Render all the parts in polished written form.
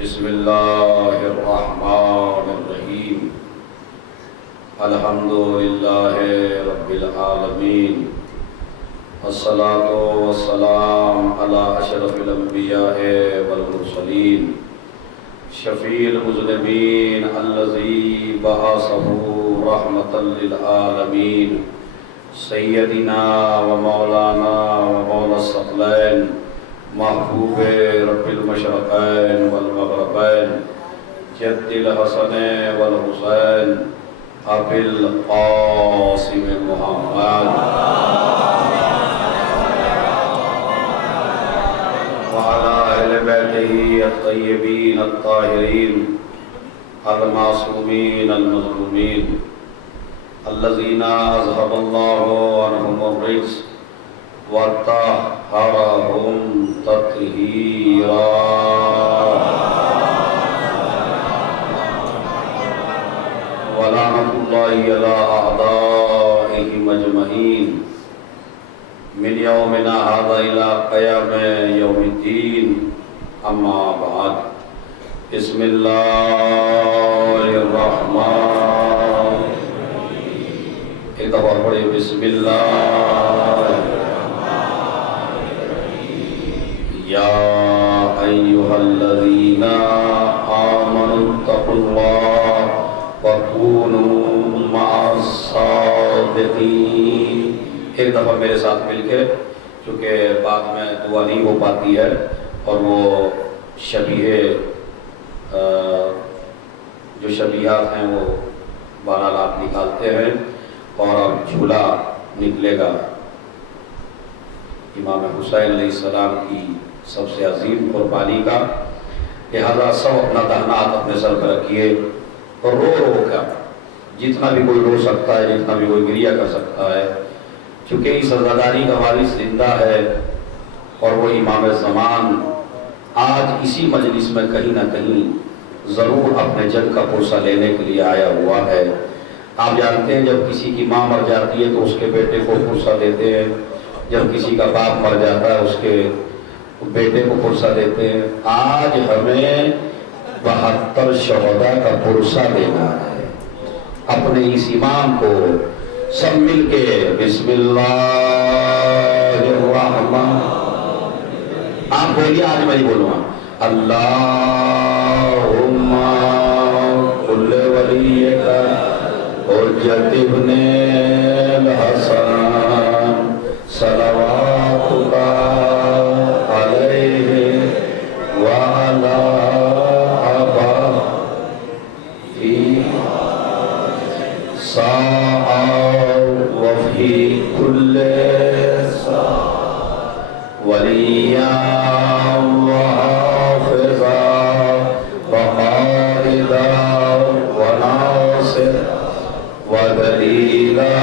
بسم اللہ الرحمن الرحیم الحمد للہ رب العالمین الصلاۃ والسلام علی اشرف الانبیاء والمرسلین شفیع المذنبین الذی بعثہ رحمۃ للعالمین سیدنا و مولانا و مولا الثقلین محبوب رب المشرقین والمغربین جد الحسن والحسین ابی القاسم محمد وعلى اہل بیتہ الطیبین الطاہرین المعصومین المظلومین الذین اذهب اللہ عنہم الرجس وطہرہم تطہیرا ولعنۃ اللہ علی اعدائہم اجمعین من یومنا ھذا الی قیام یوم الدین اما بعد بسم اللہ الرحمن ایک دفعہ پڑھیں بسم اللہ یا ایہا الذین آمنوا اتقوا اللہ وکونوا مع الصادقین۔ ایک دفعہ میرے ساتھ مل کے، چونکہ بعد میں دعا نہیں ہو پاتی ہے اور وہ شبیہ جو شبیہات ہیں وہ بہرحال آپ نکالتے ہیں اور اب جھولا نکلے گا امام حسین علیہ السلام کی سب سے عظیم قربانی کا، لہذا سب اپنا دہنا ہاتھ اپنے سر پر رکھیے اور رو رو کر، جتنا بھی کوئی رو سکتا ہے، جتنا بھی کوئی گریہ کر سکتا ہے، چونکہ اس عزاداری کا وارث زندہ ہے اور وہ امام زمان آج اسی مجلس میں کہیں نہ کہیں ضرور اپنے جنگ کا پرسہ لینے کے لیے آیا ہوا ہے۔ آپ جانتے ہیں جب کسی کی ماں مر جاتی ہے تو اس کے بیٹے کو پرسہ دیتے ہیں، جب کسی کا باپ مر جاتا ہے اس کے بیٹے کو پرسہ دیتے ہیں۔ آج ہمیں 72 شہداء کا پرسہ دینا ہے اپنے اس امام کو، سب مل کے بسم اللہ الرحمن، آپ بولیے، آج میں ہی بولوں گا، اللہم کل ولیک حجت ابن الحسن صلواتک علیہ وعلی آبائہ ساعة وفی کل ولیا وحافظا وقائدا وناصر ودلیلا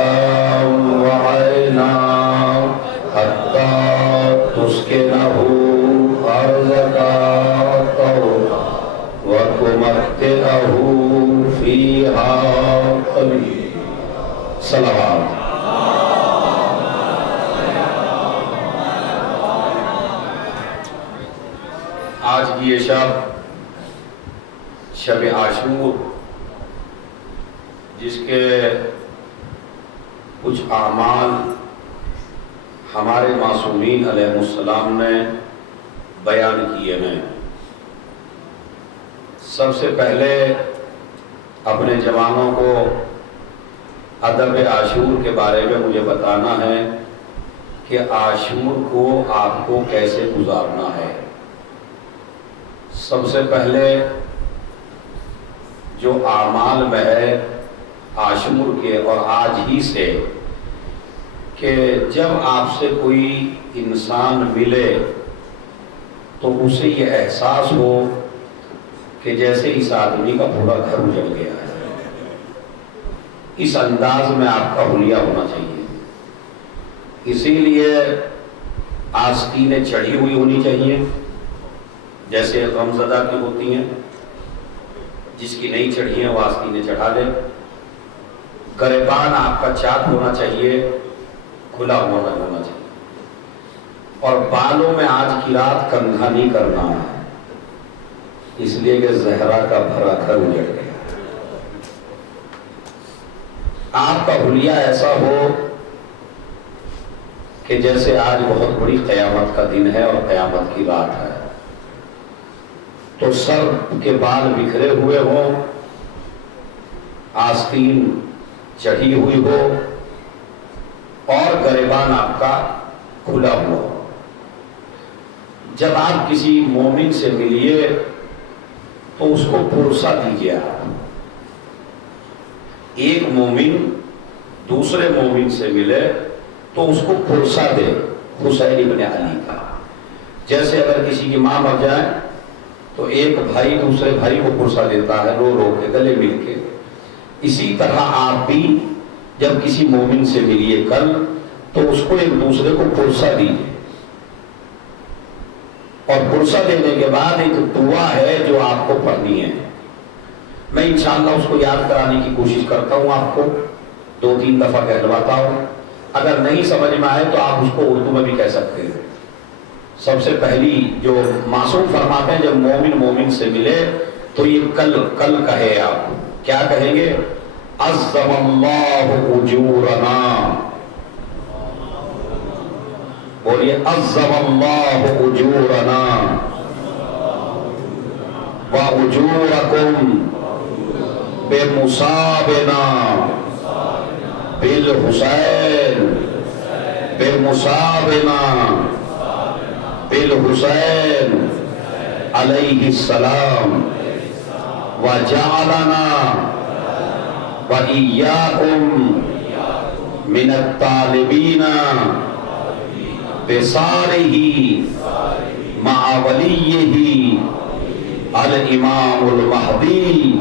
وعینا حتی تسکنہ ارضک طوعا وتمتعہ فیہا طویلا۔ صلوات۔ آج کی یہ شب عاشور، جس کے کچھ اعمال ہمارے معصومین علیہ السلام نے بیان کیے ہیں، سب سے پہلے اپنے جوانوں کو ادب عاشور کے بارے میں مجھے بتانا ہے کہ عاشور کو آپ کو کیسے گزارنا ہے۔ سب سے پہلے جو اعمال میں ہے عاشور کے اور آج ہی سے، کہ جب آپ سے کوئی انسان ملے تو اسے یہ احساس ہو کہ جیسے اس آدمی کا پورا گھر اجڑ گیا ہے، اس انداز میں آپ کا حلیہ ہونا چاہیے۔ اسی لیے آستینیں چڑھی ہوئی ہونی چاہیے، جیسے غمزدہ کی ہوتی ہیں، جس کی نہیں چڑھی ہیں وہ آستینیں چڑھا لے۔ گریبان آپ کا چاک ہونا چاہیے، کھلا ہونا چاہیے، اور بالوں میں آج کی رات کنگھا نہیں کرنا ہے، اس لیے کہ زہرا کا بھرا گھر اجڑ گیا. آپ کا حلیہ ایسا ہو کہ جیسے آج بہت بڑی قیامت کا دن ہے اور قیامت کی رات ہے، تو سر کے بال بکھرے ہوئے ہوں، آستین چڑھی ہوئی ہو اور گریبان آپ کا کھلا ہوا ہو. جب آپ کسی مومن سے ملیے تو اس کو پرسہ دیجیے. آپ ایک مومن دوسرے مومن سے ملے تو اس کو پرسہ دے، حسین ابن علی کا. جیسے اگر کسی کی ماں مر جائے تو ایک بھائی دوسرے بھائی کو پرسہ دیتا ہے رو رو کے، گلے مل کے. اسی طرح آپ بھی جب کسی مومن سے ملیے کل تو اس کو ایک دوسرے کو پرسہ دیجیے. اور پرسہ دینے کے بعد ایک دعا ہے جو آپ کو پڑھنی ہے. میں انشاءاللہ اس کو یاد کرانے کی کوشش کرتا ہوں، آپ کو 2-3 دفعہ کہلواتا ہوں. اگر نہیں سمجھ میں آئے تو آپ اس کو اردو میں بھی کہہ سکتے ہیں. سب سے پہلی جو معصوم فرماتے ہیں جب مومن مومن سے ملے تو یہ کل کہے. آپ کیا کہیں گے؟ عظم اللہ اجورنا. بولیے عظم اللہ اجورنا واجورکم بمصابنا بالحسین بمصابنا بالحسین علیہ السلام وجعلنا وإياكم من الطالبین بصارہ مع ولیہ الامام المہدی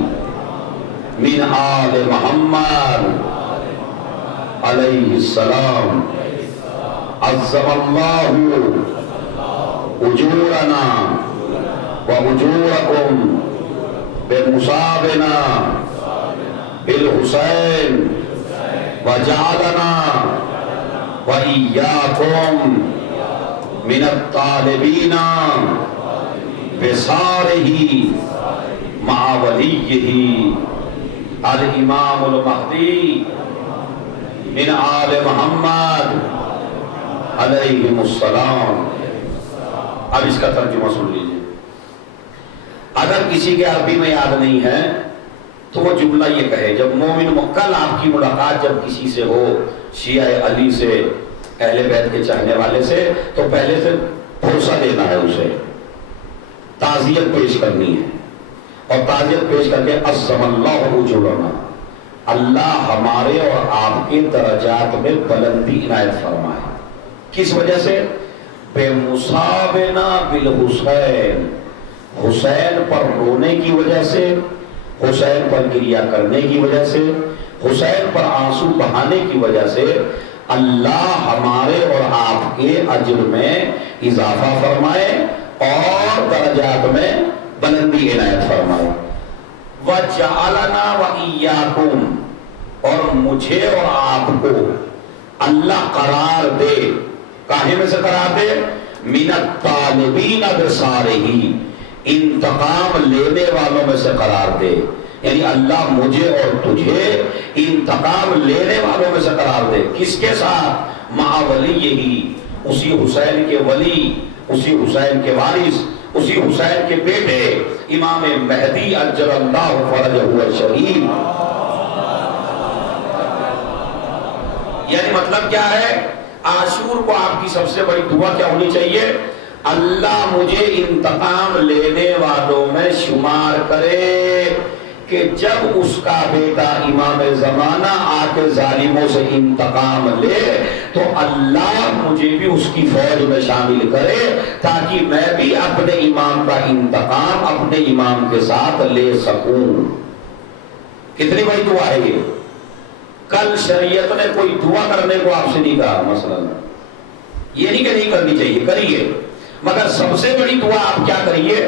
من آل محمد علیہ السلام. عظم اللہ اجورنا واجورکم بمصابنا بالحسین وجعلنا وإياكم من الطالبین بصارہ مع ولیہ الامام المہدی من آل محمد علیہ السلام. اب اس کا ترجمہ سن لیجیے. اگر کسی کے عربی میں یاد نہیں ہے تو وہ جملہ یہ کہے جب مومن کل آپ کی ملاقات جب کسی سے ہو، شیعہ علی سے، اہل بیت کے چاہنے والے سے، تو پہلے سے پرسہ دینا ہے، اسے تعزیت پیش کرنی ہے. اور تعزیت پیش کر کے عظم اللہ اجورنا، اللہ ہمارے اور آپ کے درجات میں بلندی عنایت فرمائے. کس وجہ سے؟ بمصابنا بالحسین، حسین پر رونے کی وجہ سے، حسین پر گریہ کرنے کی وجہ سے، حسین پر آنسو بہانے کی وجہ سے اللہ ہمارے اور آپ کے اجر میں اضافہ فرمائے اور درجات میں بلندی عنایت فرمائے. وَجَعَلَنَا وَإِيَّاكُمْ، اور مجھے اور آپ کو اللہ قرار دے. کاہے میں سے قرار دے؟ مِنَ الطَّالِبِينَ بِصَارِهِ، انتقام لینے والوں میں سے قرار دے. یعنی اللہ مجھے اور تجھے انتقام لینے والوں میں سے قرار دے. کس کے ساتھ؟ مع ولیہ، اسی حسین کے ولی، اسی حسین کے وارث، اسی حسین کے بیٹے امام مہدی عجل اللہ فرجہ الشریف. یعنی مطلب کیا ہے؟ عاشور کو آپ کی سب سے بڑی دعا کیا ہونی چاہیے؟ اللہ مجھے انتقام لینے والوں میں شمار کرے کہ جب اس کا بیٹا امام زمانہ آ کے ظالموں سے انتقام لے تو اللہ مجھے بھی اس کی فوج میں شامل کرے تاکہ میں بھی اپنے امام کا انتقام اپنے امام کے ساتھ لے سکوں. کتنی بڑی دعا ہے یہ. کل شریعت نے کوئی دعا کرنے کو آپ سے نہیں کہا، مثلا یہ نہیں کہ نہیں کرنی چاہیے، کریے، مگر سب سے بڑی دعا آپ کیا کریے؟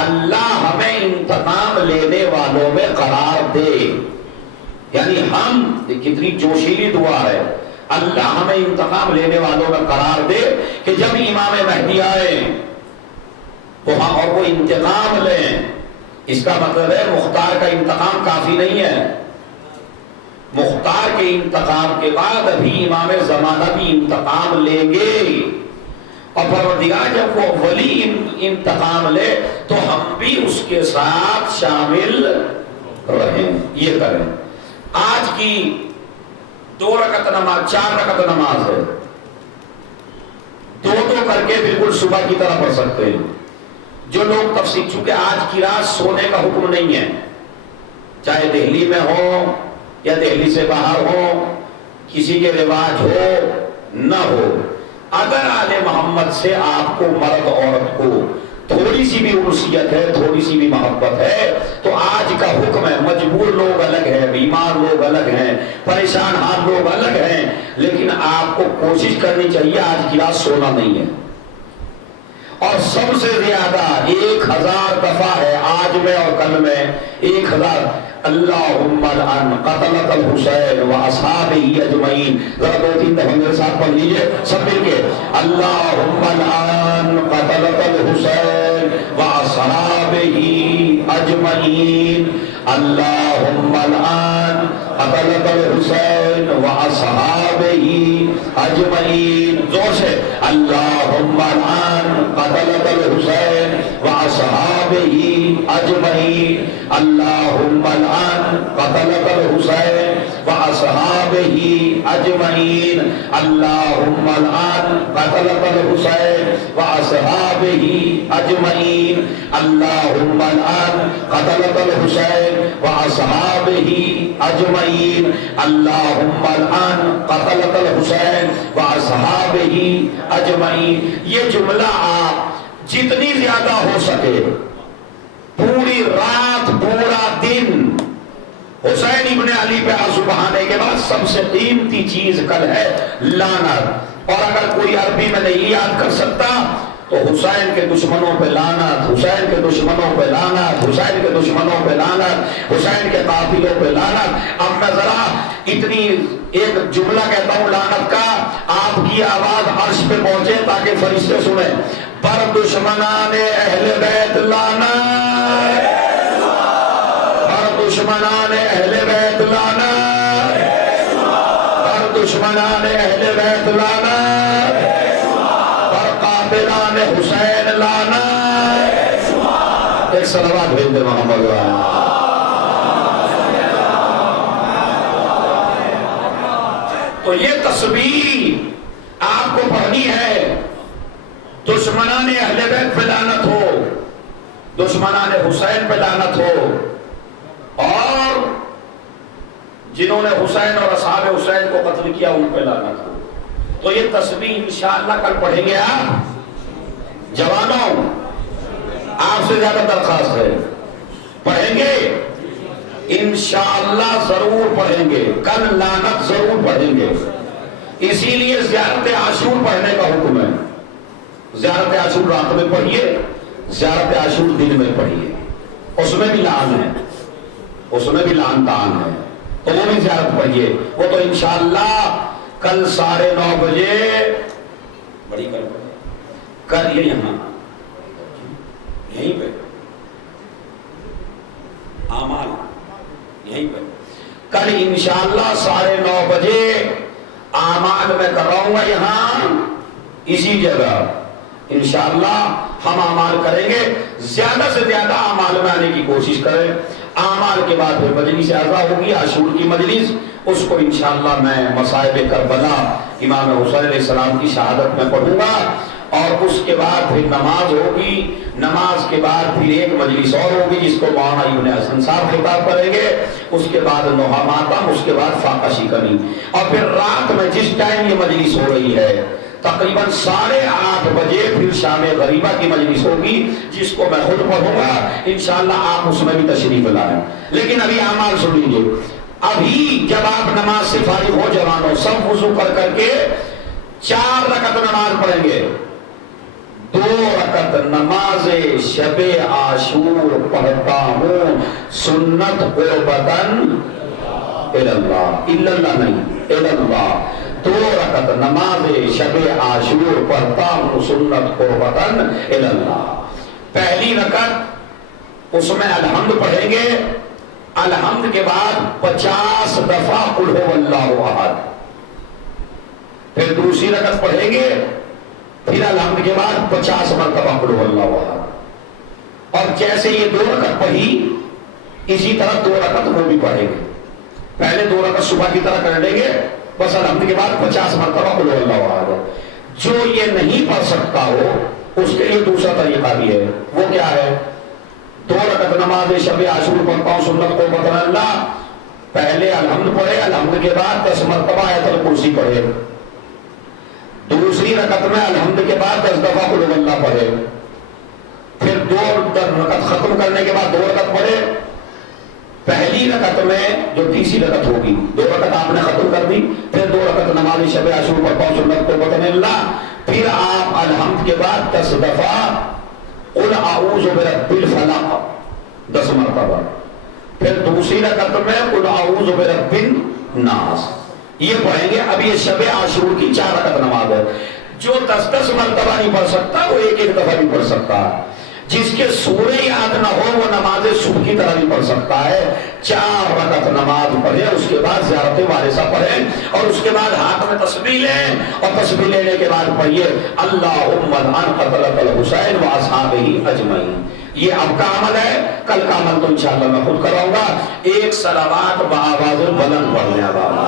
اللہ ہمیں انتقام لینے والوں میں قرار دے. یعنی ہم، کتنی جوشیلی دعا ہے، اللہ ہمیں انتقام لینے والوں میں قرار دے کہ جب امام مہدی آئے اور وہ انتقام لیں اس کا مطلب ہے مختار کا انتقام کافی نہیں ہے، مختار کے انتقام کے بعد ابھی امام زمانہ بھی انتقام لیں گے، اور پروردگار جب وہ ولی انتقام لے تو ہم بھی اس کے ساتھ شامل رہیں، یہ کریں۔ آج کی 2 رکعت نماز 4 رکعت نماز ہے، 2 کر کے بالکل صبح کی طرح پڑھ سکتے ہیں۔ جو لوگ تفصیل، چونکہ آج کی رات سونے کا حکم نہیں ہے، چاہے دہلی میں ہو یا دہلی سے باہر ہو، کسی کے رواج ہو نہ ہو، اگر آل محمد سے آپ کو مرد عورت کو تھوڑی سی بھی انسیت ہے، تھوڑی سی بھی محبت ہے، تو آج کا حکم ہے۔ مجبور لوگ الگ ہیں، بیمار لوگ الگ ہیں، پریشان حال لوگ الگ ہیں، لیکن آپ کو کوشش کرنی چاہیے آج کی رات سونا نہیں ہے، اور سب سے زیادہ 1000 دفعہ ہے آج میں اور کل میں 1000۔ اللہم لعن قتلۃ الحسین و اصحابہ اجمعین، ذرا 2-3 دفعہ میرے ساتھ پڑھ لیجئے سب مل کے، اللہم لعن قتلۃ الحسین و اصحابہ اجمعین، اللہم لعن قتلۃ الحسین و اصحابہ اجمعین، زور سے، اللہم لعن قتلۃ الحسین و اصحابہ اجمعین، اللہم لعن قتلۃ الحسین و اصحابہ اجمعین، اللہم لعن قتلۃ الحسین و اصحابہ اجمعین، اللہم لعن قتلۃ الحسین و اصحابہ اجمعین، اللہم لعن قتلۃ الحسین و اصحابہ اجمعین۔ یہ جملہ آپ جتنی زیادہ ہو سکے، پوری رات پورا دن، حسین ابن علی پہ آنسو بہانے کے بعد سب سے قیمتی چیز کل ہے لعنت، اور اگر کوئی عربی میں نہیں یاد کر سکتا تو حسین کے دشمنوں پہ لعنت، حسین کے دشمنوں پہ لعنت، حسین کے دشمنوں پہ لعنت، حسین کے قاتلوں پہ لعنت۔ اب میں ذرا اتنی ایک جملہ کہتا ہوں لعنت کا، آپ کی آواز عرش پہ پہنچے تاکہ فرشتے سنیں۔ پر دشمنان اہل بیت لعنت، پر دشمنان اہل بیت لعنت، پر دشمنان اہل بیت لعنت، پر قاتلان حسین لعنت۔ ایک صلوات بھیج دے محمد وآلہ۔ تو یہ تسبیح آپ کو پڑھنی ہے، دشمنان اہل بیت پہ لعنت ہو، دشمنان حسین پہ لعنت ہو، اور جنہوں نے حسین اور اصحاب حسین کو قتل کیا ان پہ لعنت ہو۔ تو یہ تسبیح انشاءاللہ کل پڑھیں گے آپ جوانوں، آپ سے زیادہ درخواست ہے، پڑھیں گے انشاءاللہ، ضرور پڑھیں گے کل، لعنت ضرور پڑھیں گے۔ اسی لیے زیارت عاشور پڑھنے کا حکم ہے، زیارت عاشور رات میں پڑھیے، زیارت عاشور دن میں پڑھیے، اس میں بھی لعن ہے، اس میں بھی لعن تعان ہے، تو وہ بھی زیارت پڑھیے۔ وہ تو انشاءاللہ کل 9:30 بجے بڑی کر یہ یہاں یہیں پہ اعمال یہیں پہ کل انشاءاللہ 9:30 بجے اعمال میں کراؤں گا یہاں اسی جگہ، انشاءاللہ ہم اعمال کریں گے، زیادہ سے زیادہ اعمال میں آنے کی کوشش کریں۔ اعمال کے بعد پھر مجلس اعزا ہوگی، عاشور کی مجلس، اس کو انشاءاللہ میں مصائب کربلا امام حسین علیہ السلام کی شہادت میں پڑھوں گا، اور اس کے بعد پھر نماز ہوگی، نماز کے بعد پھر ایک مجلس اور ہوگی جس کو مولانا ابن حسن صاحب خطاب کریں گے، اس کے بعد نوحہ ماتم، اس کے بعد فاقہ شکنی، اور پھر رات میں جس ٹائم یہ مجلس ہو رہی ہے تقریباً 8:30 بجے پھر شام غریبہ کی مجلس ہوگی جس کو میں خود پڑھوں گا، انشاءاللہ آپ اس میں بھی تشریف لائیں۔ لیکن ابھی اعمال سن لیجیے، ابھی جب آپ نماز سے فارغ ہو جوانوں، سب وضو کر کے 4 رکعت نماز پڑھیں گے، 2 رکعت نماز شب عاشور پڑھتا ہوں سنت قربتاً اللہ، اللہ نہیں اللہ، 2 رکعت نماز شب عاشور پڑھتا ہوں سنت قربتاً اللہ۔ پہلی رکعت اس میں الحمد پڑھیں گے، الحمد کے بعد 50 دفعہ قل هو اللہ احد، پھر دوسری رکعت پڑھیں گے، پھر الحمد کے بعد 50 مرتبہ قل هو اللہ احد۔ اور جیسے یہ 2 رکعت پڑھی اسی طرح 2 رکعت وہ بھی پڑھیں گے، پہلے 2 رکعت صبح کی طرح کر لیں گے، بس الحمد کے بعد 50 مرتبہ قل هو اللہ احد۔ جو یہ نہیں پڑھ سکتا ہو اس کے لیے دوسرا طریقہ بھی ہے، وہ کیا ہے؟ 2 رکعت نماز شب عاشور پڑھتا ہوں سنت کو بطن اللہ، پہلے الحمد پڑھے، الحمد کے بعد 10 مرتبہ آیت الکرسی پڑھے، دوسری رکعت میں الحمد کے بعد 10 دفعہ قل هو اللہ پڑھے، پھر 2 رکعت ختم کرنے کے بعد 2 رکعت پڑھے، پہلی رکعت میں جو تیسری رکعت ہوگی 2 رکعت آپ نے ختم کر دی، پھر 2 رکعت نماز شب عاشور پڑھتا ہوں سنت کو بطن اللہ، پھر آپ الحمد کے بعد 10 دفعہ قل اعوذ برب الفلق 10 مرتبہ، پھر دوسری رکعت میں قل اعوذ برب الناس، یہ پڑھیں گے۔ اب یہ شب عاشور کی 4 رکعت نماز ہے، جو 10 مرتبہ نہیں پڑھ سکتا وہ ایک دفعہ بھی پڑھ سکتا ہے، جس کے سورہ یاد نہ ہو وہ نماز صبح کی طرح بھی پڑھ سکتا ہے۔ 4 رکعت نماز پڑھے، اس کے بعد زیارت وارثہ پڑھے، اور اس کے بعد ہاتھ میں تسبیح لیں، اور تسبیح لینے کے بعد پڑھیے اللہم لعن قتلۃ الحسین واصحابہ اجمعین۔ یہ اب کا عمل ہے، کل کا عمل تو انشاءاللہ میں خود کراؤں گا۔ ایک صلوات بآواز بلند پڑھنے والا۔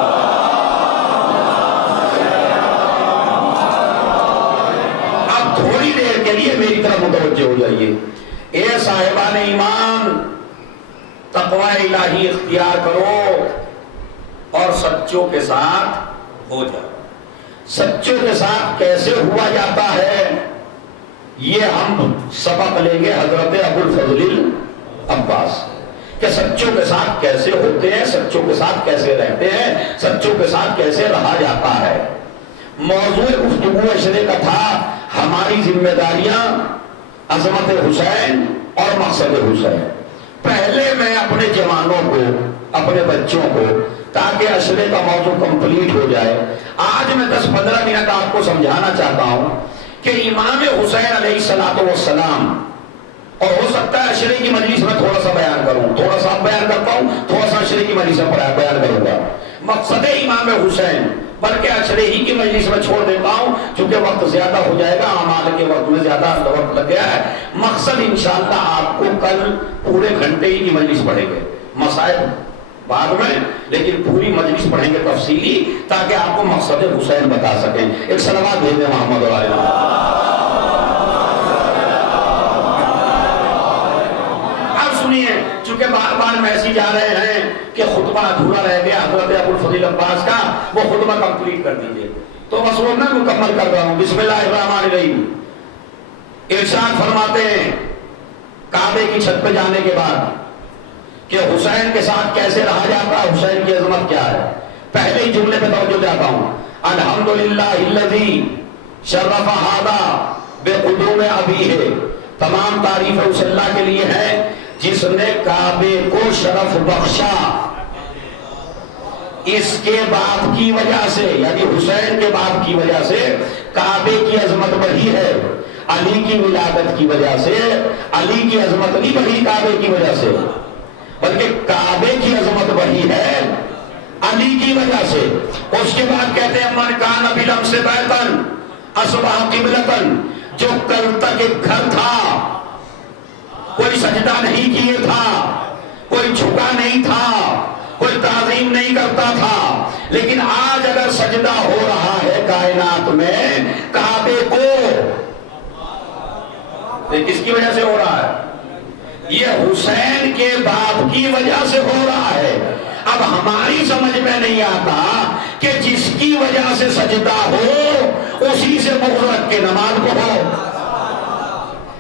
تھوڑی دیر کے لیے میری طرف متوجہ ہو جائیے۔ اے صاحبان ایمان، تقوی الہی اختیار کرو اور سچوں کے ساتھ ہو جاؤ۔ سچوں کے ساتھ کیسے ہوا جاتا ہے یہ ہم سبق لیں گے حضرت ابو الفضل عباس، کہ سچوں کے ساتھ کیسے ہوتے ہیں، سچوں کے ساتھ کیسے رہتے ہیں، سچوں کے ساتھ کیسے رہا جاتا ہے۔ موضوع گفتگو اشرے کا تھا ہماری ذمہ داریاں، عظمت حسین اور مقصد حسین۔ پہلے میں اپنے جوانوں کو، اپنے بچوں کو، تاکہ اشرے کا موضوع کمپلیٹ ہو جائے، آج میں 10-15 منٹ آپ کو سمجھانا چاہتا ہوں کہ امام حسین علیہ السلام، اور ہو سکتا ہے اشرے کی مجلس میں تھوڑا سا بیان کروں، تھوڑا سا بیان کرتا ہوں، تھوڑا سا اشرے کی مجلس میں بیان کروں گا۔ مقصد امام حسین بلکہ اشرے ہی کی مجلس میں چھوڑ دیتا ہوں چونکہ وقت زیادہ ہو جائے گا، اعمال کے وقت میں زیادہ وقت لگ گیا ہے۔ مقصد انشاءاللہ آپ کو کل پورے گھنٹے ہی کی مجلس پڑھیں گے، مسائل بعد میں، لیکن پوری مجلس پڑھیں گے تفصیلی، تاکہ آپ کو مقصد حسین بتا سکیں۔ ایک صلوات بھیجیں محمد علیہ وسلم۔ اب سنیے، چونکہ بار بار میسیج آ رہے ہیں کہ خطبہ ادھورا رہ گیا حضرت ابو الفضل عباس کا، وہ خطبہ کمپلیٹ کر دیجئے، تو بس وہ میں مکمل کر رہا ہوں۔ بسم اللہ الرحمن الرحیم۔ ارشاد فرماتے ہیں کعبے کی چھت پہ جانے کے بعد کہ حسین کے ساتھ کیسے رہا جاتا ہے، حسین کی عظمت کیا ہے۔ پہلے ہی جملے پہ توجہ دیتا ہوں، الحمدللہ الذی شرف ھذا بقدوم ابیہ، تمام تعریف اس اللہ کے لیے ہے جس نے کعبے کو شرف بخشا اس کے باپ کی وجہ سے، یعنی حسین کے باپ کی وجہ سے کعبے کی عظمت بڑھی ہے۔ علی کی ولادت کی وجہ سے علی کی عظمت نہیں بڑھی کعبے کی وجہ سے، بلکہ کعبے کی عظمت بڑھی ہے علی کی وجہ سے۔ اس کے بعد کہتے ہیں من کان بلمس بیتن اصبح قبلتن، جو کل تک ایک گھر تھا، کوئی سجدہ نہیں کیے تھا، کوئی جھکا نہیں تھا، کوئی تعظیم نہیں کرتا تھا، لیکن آج اگر سجدہ ہو رہا ہے کائنات میں کعبے کو، کس کی وجہ سے ہو رہا ہے؟ یہ حسین کے باپ کی وجہ سے ہو رہا ہے۔ اب ہماری سمجھ میں نہیں آتا کہ جس کی وجہ سے سجدہ ہو اسی سے بغض رکھ کے نماز پڑھو۔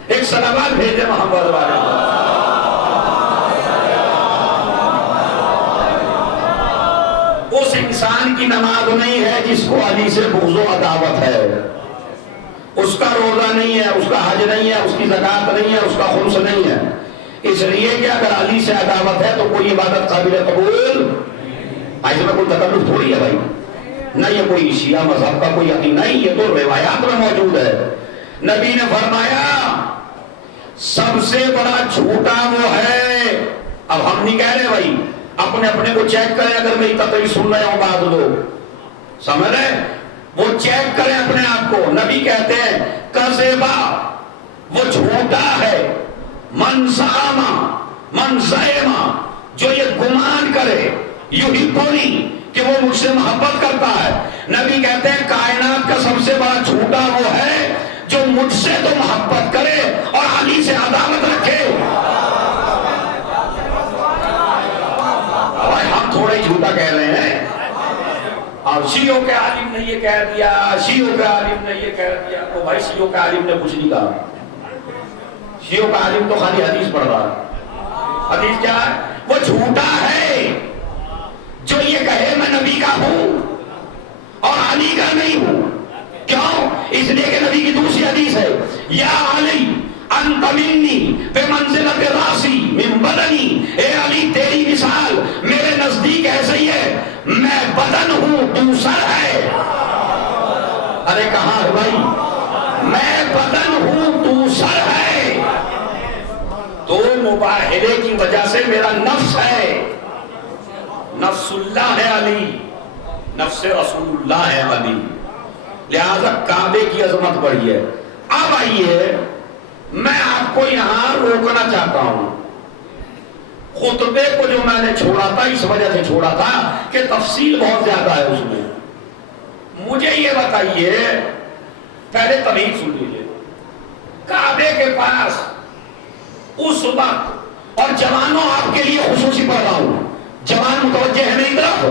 ایک صلوات بھیجے محمد والے۔ اس انسان کی نماز نہیں ہے جس کو علی سے بغض و عداوت ہے، اس کا روزہ نہیں ہے، اس کا حج نہیں ہے، اس کی زکوٰۃ نہیں ہے، اس کا خمس نہیں ہے، اس لیے کہ اگر علی سے عداوت ہے تو کوئی عبادت قابل قبول، اس میں کوئی تکلف تھوڑی ہے بھائی، نہ یہ کوئی شیعہ مذہب کا کوئی یقین نہیں، یہ تو روایات میں موجود ہے۔ نبی نے فرمایا سب سے بڑا جھوٹا وہ ہے. اب ہم نہیں کہہ رہے بھائی، اپنے اپنے کو چیک کریں. اگر میری تقریر سن رہے ہوں بات لوگ سمجھ رہے، وہ چیک کریں اپنے آپ کو. نبی کہتے ہیں کذبا، وہ جھوٹا ہے. من زعما، من زعما، جو یہ گمان کرے یحبنی، کہ وہ مجھ سے محبت کرتا ہے. نبی کہتے ہیں کائنات کا سب سے بڑا جھوٹا وہ ہے جو مجھ سے تو محبت کرے اور علی سے عداوت رکھے. ہم تھوڑا ہی جھوٹا کہہ رہے ہیں. اور شیعوں کے عالم نے یہ کہہ دیا، شیعوں کے عالم نے یہ کہہ دیا. تو بھائی شیعوں کے عالم نے کچھ نہیں کہا. شیعوں کا عالم تو خالی حدیث پڑھ رہا ہے. حدیث کیا ہے؟ وہ جھوٹا ہے جو یہ کہے میں نبی کا ہوں اور علی کا نہیں ہوں. کیوں؟ اس لیے کہ نبی کی دوسری حدیث ہے، یا علی انت منی بمنزلۃ راسی من بدنی. اے علی تیری مثال میرے نزدیک ایسے ہی ہے، میں بدن ہوں تو سر ہے. ارے کہاں ہے بھائی؟ میں بدن ہوں تو سر ہے. تو مباہرے کی وجہ سے میرا نفس ہے، نفس اللہ ہے علی، نفس رسول اللہ ہے علی. لہذا کعبے کی عظمت بڑھی ہے. اب آئیے میں آپ کو یہاں روکنا چاہتا ہوں. خطبے کو جو میں نے چھوڑا تھا اس وجہ سے چھوڑا تھا کہ تفصیل بہت زیادہ ہے اس میں. مجھے یہ بتائیے، پہلے تمہید سن لیجیے. کعبے کے پاس اس وقت، اور جوانوں آپ کے لیے خصوصی پڑھ رہا ہوں، جوان متوجہ ہے میری طرف،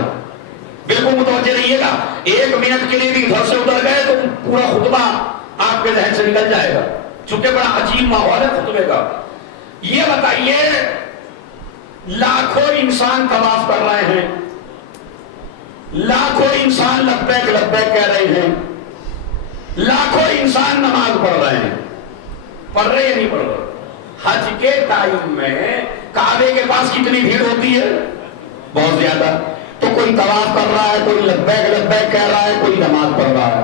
بالکل متوجہ رہیے گا. 1 منٹ کے لیے بھی گھر سے ادھر گئے تو پورا خطبہ آپ کے ذہن سے نکل جائے گا، چونکہ بڑا عجیب ماحول ہے خطبے کا. یہ بتائیے لاکھوں انسان طواف کر رہے ہیں، لاکھوں انسان لبیک لبیک کہہ رہے ہیں، لاکھوں انسان نماز پڑھ رہے ہیں. پڑھ رہے یا نہیں پڑھ رہے؟ حج کے ٹائم میں کعبے کے پاس کتنی بھیڑ ہوتی ہے؟ بہت زیادہ. تو کوئی طواف کر رہا ہے، کوئی لبیک لبیک کہہ رہا ہے، کوئی نماز پڑھ رہا ہے.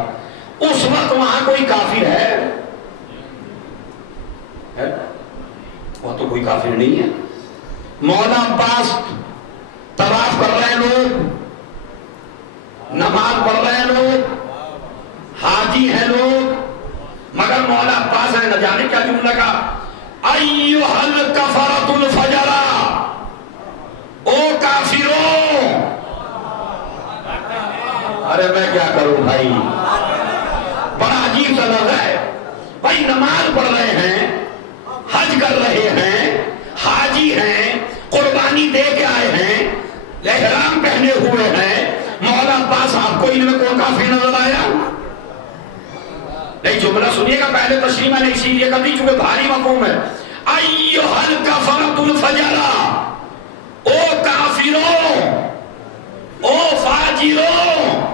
اس وقت وہاں کوئی کافر ہے؟ وہ تو کوئی کافر نہیں ہے. مولا عباس طواف کر رہے ہیں لوگ، نماز پڑھ رہے ہیں لوگ، حاجی ہیں لوگ، مگر مولا عباس نے نہ جانے کیا جملہ کا، ایھا الکفرۃ الفجرا، او کافروں. ارے میں کیا کروں بھائی، بڑا عجیب سا لفظ ہے. بھائی نماز پڑھ رہے ہیں، حج کر رہے ہیں، حاجی ہیں، قربانی دے کے آئے ہیں، احرام پہنے ہوئے ہیں. مولا عباس آپ کو ان میں کون کافر نظر آیا؟ نہیں، جملہ سنیے گا. پہلے تشریح میں نے اسی لیے کر دی چونکہ بھاری مفہوم ہے. ایھا الکفرۃ الفجرا، او کافروں، او فاجروں.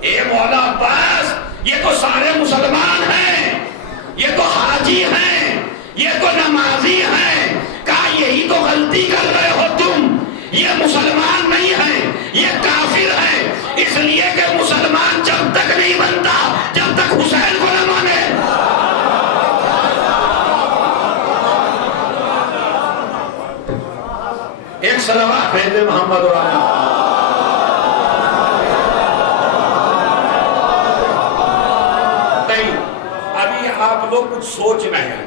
اے مولا عباس، یہ تو سارے مسلمان ہیں، یہ تو حاجی ہیں، یہ تو نمازی ہیں. کہا یہی تو غلطی کر رہے ہو تم. یہ مسلمان نہیں ہیں، یہ کافر ہیں. اس لیے کہ مسلمان جب تک نہیں بنتا جب تک حسین کو نہ مانے. ایک صلوات بھیج دے محمد اور نہیں. ابھی آپ لوگ کچھ سوچ میں ہیں،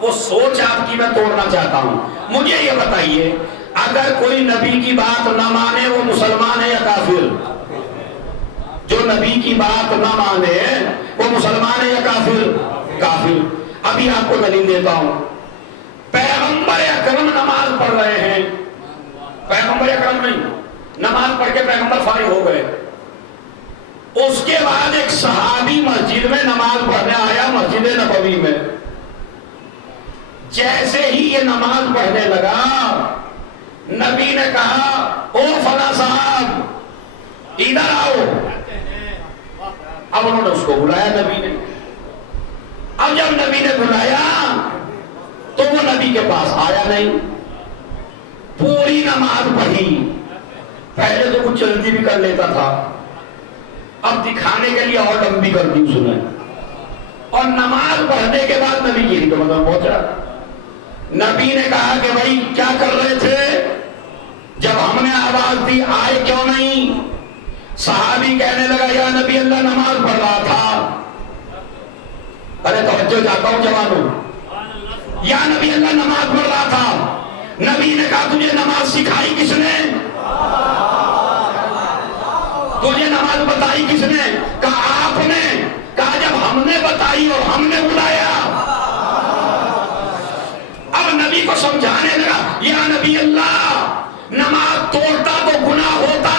وہ سوچ آپ کی میں توڑنا چاہتا ہوں. مجھے یہ بتائیے، اگر کوئی نبی کی بات نہ مانے وہ مسلمان ہے یا کافر؟ جو نبی کی بات نہ مانے وہ مسلمان ہے یا کافر؟ کافر. ابھی آپ کو دلیل دیتا ہوں. پیغمبر اکرم نماز پڑھ رہے ہیں، پیغمبر اکرم نہیں، نماز پڑھ کے پیغمبر فارغ ہو گئے. اس کے بعد ایک صحابی مسجد میں نماز پڑھنے آیا، مسجد نبوی میں. جیسے ہی یہ نماز پڑھنے لگا، نبی نے کہا او فلاں صاحب ادھر آؤ. اب انہوں نے اس کو بلایا نبی نے. اب جب نبی نے بلایا تو وہ نبی کے پاس آیا نہیں. پوری نماز پڑھی. پہلے تو کچھ جلدی بھی کر لیتا تھا، اب دکھانے کے لیے اور لمبی کر دی اس نے. اور نماز پڑھنے کے بعد نبی کی خدمت میں پہنچا. نبی نے کہا کہ بھائی کیا کر رہے تھے جب ہم نے آواز دی آئے کیوں نہیں؟ صحابی کہنے لگا یا نبی اللہ نماز پڑھ رہا تھا. ارے توجہ چاہتا ہوں جوانوں. یا نبی اللہ نماز پڑھ رہا تھا. نبی نے کہا تجھے نماز سکھائی کس نے؟ تجھے نماز بتائی کس نے؟ کہا آپ نے. کہا جب ہم نے بتائی اور ہم نے بلایا. اب نبی کو سمجھانے لگا یا نبی اللہ نماز توڑتا تو گناہ ہوتا.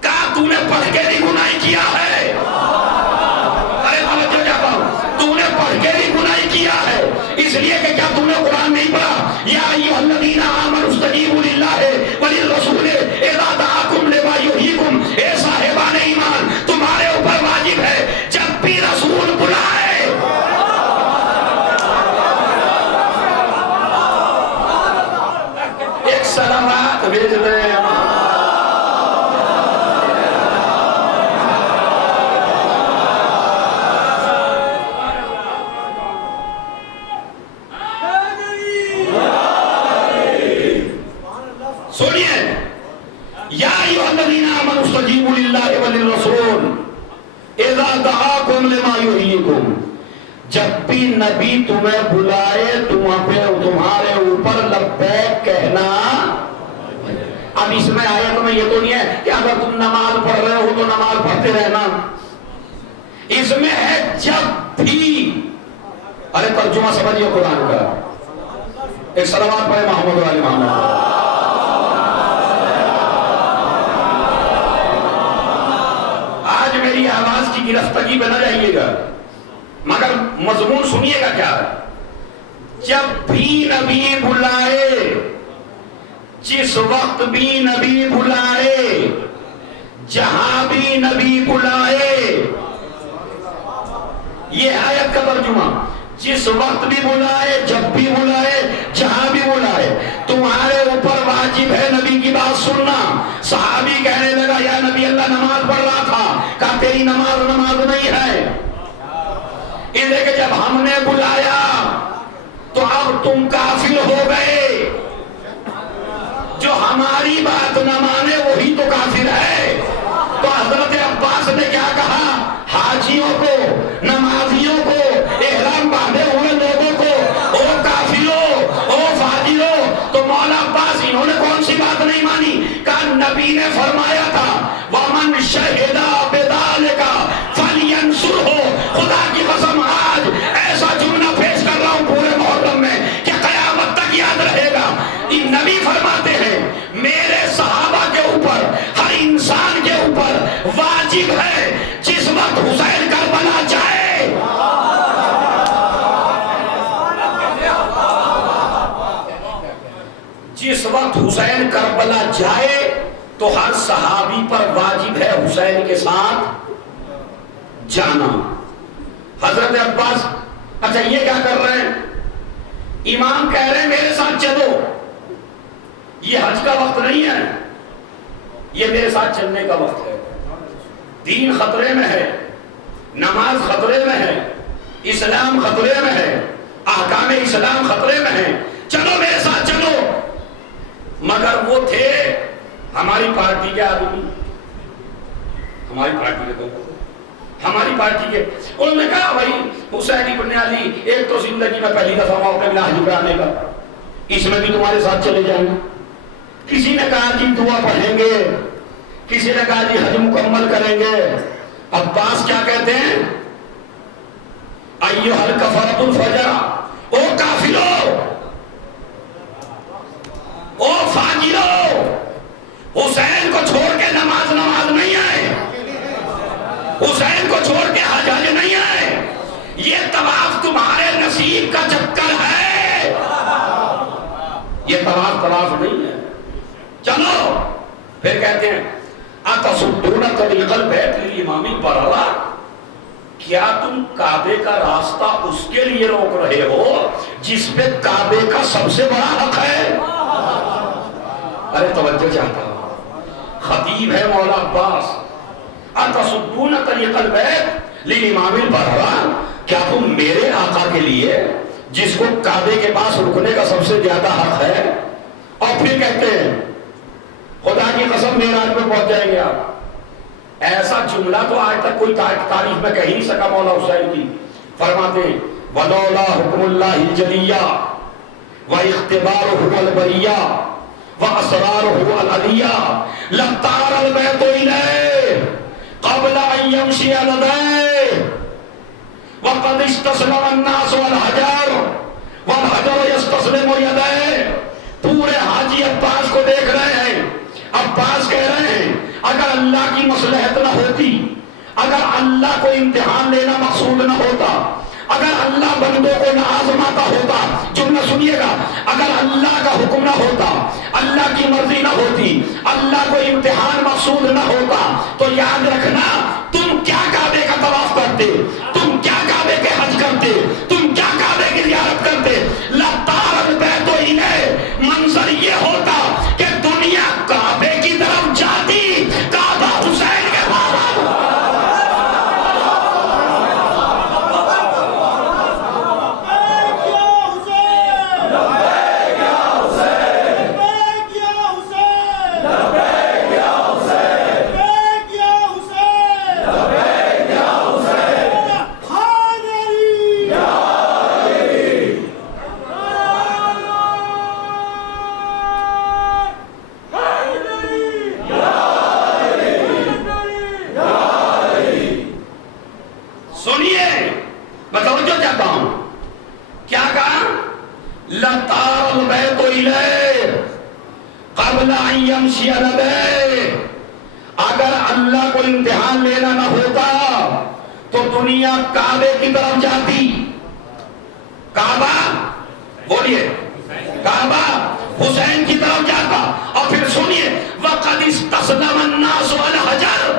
کہا تو نے پڑھ کے بھی گناہ کیا ہے. ارے توجہ چاہتا ہوں. تو نے پڑھ کے بھی گناہ کیا ہے اس لیے کہ کیا تو نے قرآن نہیں پڑھا؟ یا ایھا الذین آمنوا استجیبوا للہ وللرسول اذا دعاکم لما یحییکم. اے صاحبان ایمان تمہارے اوپر واجب ہے جب بھی رسول بلائے ایک سلامات بھیج دیں. جب بھی نبی تمہیں بلائے تمہارے اوپر لبیک کہنا. اب اس میں آیت میں یہ تو نہیں ہے کہ اگر تم نماز پڑھ رہے ہو تو نماز پڑھتے رہنا. اس میں ہے جب بھی. ارے ترجمہ سمجھیے قرآن کا. ایک صلوات پڑھے محمد علی محمد. میری آواز کی گرفتگی بنا جائیے گا مگر مضمون سنیے گا کیا ہے. جب بھی نبی بلائے جس وقت بھی نبی بلائے جہاں بھی نبی بلائے. یہ آیت کا ترجمہ. جس وقت بھی بلائے جب بھی بلائے جہاں بھی بلائے تمہارے اوپر واجب ہے نبی کی بات سننا. صحابی کہنے لگا یا نبی اللہ نماز پڑھ رہا تھا. کہا تیری نماز نہیں ہے. اس لیے کہ جب ہم نے بلایا تو اب تم کافر ہو گئے. جو ہماری بات نہ مانے وہی تو کافر ہے. تو حضرت عباس نے کیا کہا؟ حاجیوں کو نمازیوں کو احرام باندھے ہوئے لوگوں کو او کافروں او فاجروں. تو مولا عباس انہوں نے کون سی بات نہیں مانی؟ کہا نبی نے فرمایا تھا وَمَنْ شَهِدَ بِذَلِكَ فَلْيَنْصُرْهُ. خدا کی قسم آج ایسا جملہ پیش کر رہا ہوں پورے محرم میں کہ قیامت تک یاد رہے گا. نبی فرماتے ہیں میرے صحابہ کے اوپر ہر انسان کے اوپر واجب ہے جس وقت حسین کربلا جائے جس وقت حسین کربلا جائے تو ہر صحابی پر واجب ہے حسین کے ساتھ جانا. حضرت عباس اچھا یہ کیا کر رہے ہیں؟ امام کہہ رہے ہیں میرے ساتھ چلو. یہ حج کا وقت نہیں ہے, یہ میرے ساتھ چلنے کا وقت ہے. دین خطرے میں ہے, نماز خطرے میں ہے, اسلام خطرے میں ہے, احکام اسلام خطرے میں ہے, چلو میرے ساتھ چلو. مگر وہ تھے ہماری پارٹی کے آدمی, ہماری پارٹی کے دوست, ہماری پارٹی کے. انہوں نے کہا بھائی حسینی بنیادی ایک تو زندگی میں پہلی دفعہ موقع ملا حج پہ آنے کا, اس میں بھی تمہارے ساتھ چلے جائیں گے. کسی نے کہا جی دعا پڑھیں گے, کسی نے کہا جی حج مکمل کریں گے. عباس کیا کہتے ہیں؟ ایھا الکفرۃ الفجرہ, او کافرو او فاجرو, حسین کو چھوڑ کے نماز نہیں آئے, حسین کو چھوڑ کے حج نہیں آئے. یہ طواف تمہارے نصیب کا چکر ہے, یہ طواف نہیں ہے. چلو پھر کہتے ہیں اتصدون طریق البیت للامام البررہ, کیا تم کعبے کا راستہ اس کے لیے روک رہے ہو جس پہ کعبے کا سب سے بڑا حق ہے؟ ارے توجہ چاہتا ہوں. خطیب ہے مولا عباس. اتصدون طریق البیت للامام البررہ, کیا تم میرے آقا کے لیے جس کو کعبے کے پاس رکنے کا سب سے زیادہ حق ہے، اور پھر کہتے ہیں خدا کی قسم معراج پہ پہنچ جائیں گے آپ۔ ایسا جملہ تو آج تک کوئی تاریخ میں کہہ نہیں سکا مولا حسین کی۔ فرماتے ہیں وَلَوْلَا حُكْمُ اللَّهِ الْجَلِيَّةُ وَاِخْتِبَارُهُ الْبَرِيَّةُ وَأَسْرَارُهُ الْعَلِيَّةُ لَطَارَ الْبَيْتُ إِلَيْهِ قَبْلَ أَن يَمْشِيَ لَدَيْهِ وَقَدْ اسْتَسْلَمَ النَّاسُ وَالْحَجَرُ وَالْحَجَرُ يَسْتَسْلِمُ يَدَيْهِ۔ پورے حاجی عباس کو دیکھ رہے ہیں، عباس کہہ رہے ہیں اگر اللہ کی مصلحت نہ ہوتی، اگر اللہ کو امتحان لینا مقصود نہ ہوتا، اگر اللہ بندوں کو نہ آزماتا ہوتا، جملہ سنیے گا، اگر اللہ کا حکم نہ ہوتا، اللہ کی مرضی نہ ہوتی، اللہ کو امتحان مقصود نہ ہوتا، تو یاد رکھنا تم کیا کعبے کا طواف کرتے، تم کیا کعبے کے حج کرتے، تم کیا کعبے کی زیارت کرتے۔ لطار البیت الیہ، منظر یہ ہوتا کہ دنیا کعبے کی طرف جاتی، کعبہ حسین کے پاس۔ اگر اللہ کو امتحان لینا نہ ہوتا تو دنیا کعبے کی طرف جاتی، کعبہ بولیے، کعبہ حسین کی طرف جاتا۔ اور پھر سنیے وَقَدْ اسْتَسْلَمَ النَّاسُ وَالْحَجَرُ،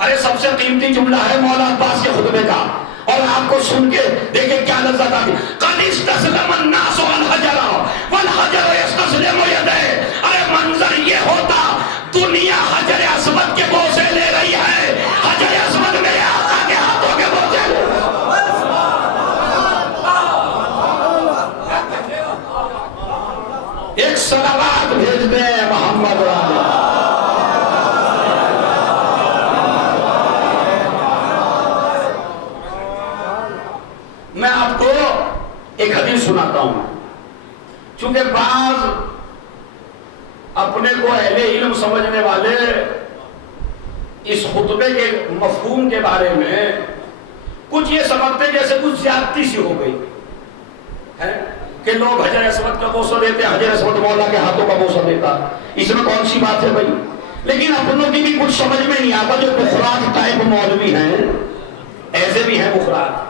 ارے سب سے قیمتی جملہ ہے مولا عباس کے خطبے کا، اور آپ کو سن کے دیکھیں کیا لذت آتی۔ قَدْ اسْتَسْلَمَ النَّاسُ وَالْحَجَرُ وَالْحَجَرُ يَسْتَسْلِمُ يَدَيْهِ، ارے منظر یہ ہوتا دنیا حجر اسود کے بوسے لے رہی ہے، حجر اسود میرے آقا کے ہاتھوں کے بوسے لے رہی ہے۔ ایک صلوات بھیج دیں محمد والے۔ میں آپ کو ایک حدیث سناتا ہوں، چونکہ بعض اپنے کو اہل علم سمجھنے والے اس خطبے کے مفہوم کے بارے میں کچھ یہ سمجھتے جیسے کچھ زیادتی سی ہو گئی ہے کہ لوگ حجر اسود کا بوسہ دیتے، حجر اسود مولا کے ہاتھوں کا بوسہ دیتا، اس میں کون سی بات ہے بھائی؟ لیکن اپنوں کی بھی کچھ سمجھ میں نہیں آتا، جو بخراج ٹائپ مولوی ہیں، ایسے بھی ہیں بخراج،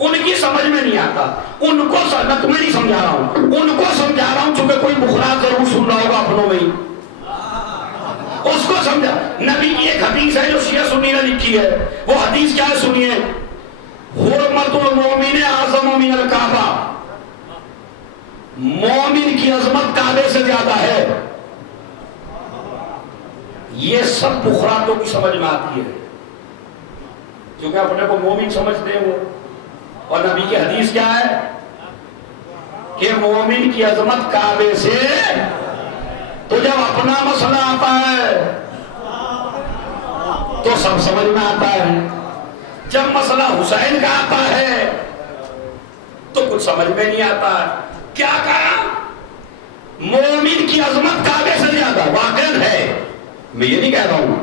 ان کی سمجھ میں نہیں آتا، ان کو میں تمہیں نہیں سمجھا رہا ہوں، ان کو سمجھا رہا ہوں، چونکہ کوئی بخراج ضرور سن رہا ہوگا اپنوں میں ہی، اس کو سمجھا۔ نبی کی ایک حدیث ہے جو شیعہ سنی نے لکھی ہے، وہ حدیث کیا ہے سنیے، حرمت المومن اعظم من الکعبہ، مومن کی عظمت کعبے سے زیادہ ہے۔ یہ سب بخراجوں کی سمجھ میں آتی ہے، کیونکہ اپنے کو مومن سمجھتے ہیں وہ، اور نبی کی حدیث کیا ہے کہ مومن کی عظمت کعبے سے، تو جب اپنا مسئلہ آتا ہے تو سب سمجھ میں آتا ہے، جب مسئلہ حسین کا آتا ہے تو کچھ سمجھ میں نہیں آتا۔ کیا کہا؟ مومن کی عظمت کعبے سے زیادہ، واقعی ہے، میں یہ نہیں کہہ رہا ہوں،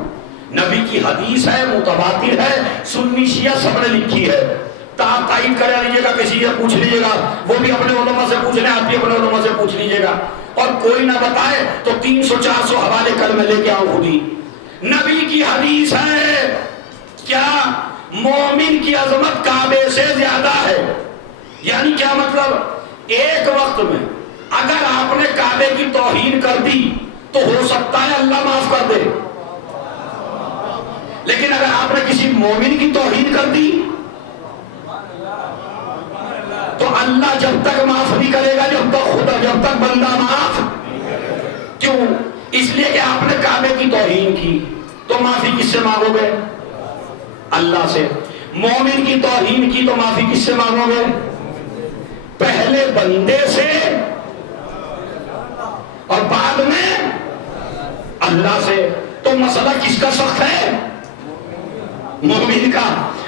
نبی کی حدیث ہے، متواتر ہے، سنی شیعہ سب نے لکھی ہے، آپ تائید کر لیجیے گا، کسی سے پوچھ لیجیے گا، وہ بھی اپنے علماء سے پوچھ لیں، آپ بھی اپنے علماء سے پوچھ لیجیے گا، اور کوئی نہ بتائے تو 300-400 حوالے کل میں لے کے آؤں خود ہی۔ نبی کی حدیث ہے کیا؟ مومن کی عظمت کعبے سے زیادہ ہے، یعنی کیا مطلب؟ ایک وقت میں اگر آپ نے کعبے کی توہین کر دی تو ہو سکتا ہے اللہ معاف کر دے، لیکن اگر آپ نے کسی مومن کی توہین کر دی تو اللہ جب تک معاف نہیں کرے گا جب تک بندہ معاف۔ کیوں؟ اس لیے کہ آپ نے کعبے کی توہین کی تو معافی کس سے مانگو گے؟ اللہ سے۔ مومن کی توہین کی تو معافی کس سے مانگو گے؟ پہلے بندے سے اور بعد میں اللہ سے. تو مسئلہ کس کا سخت ہے؟ مومن کا.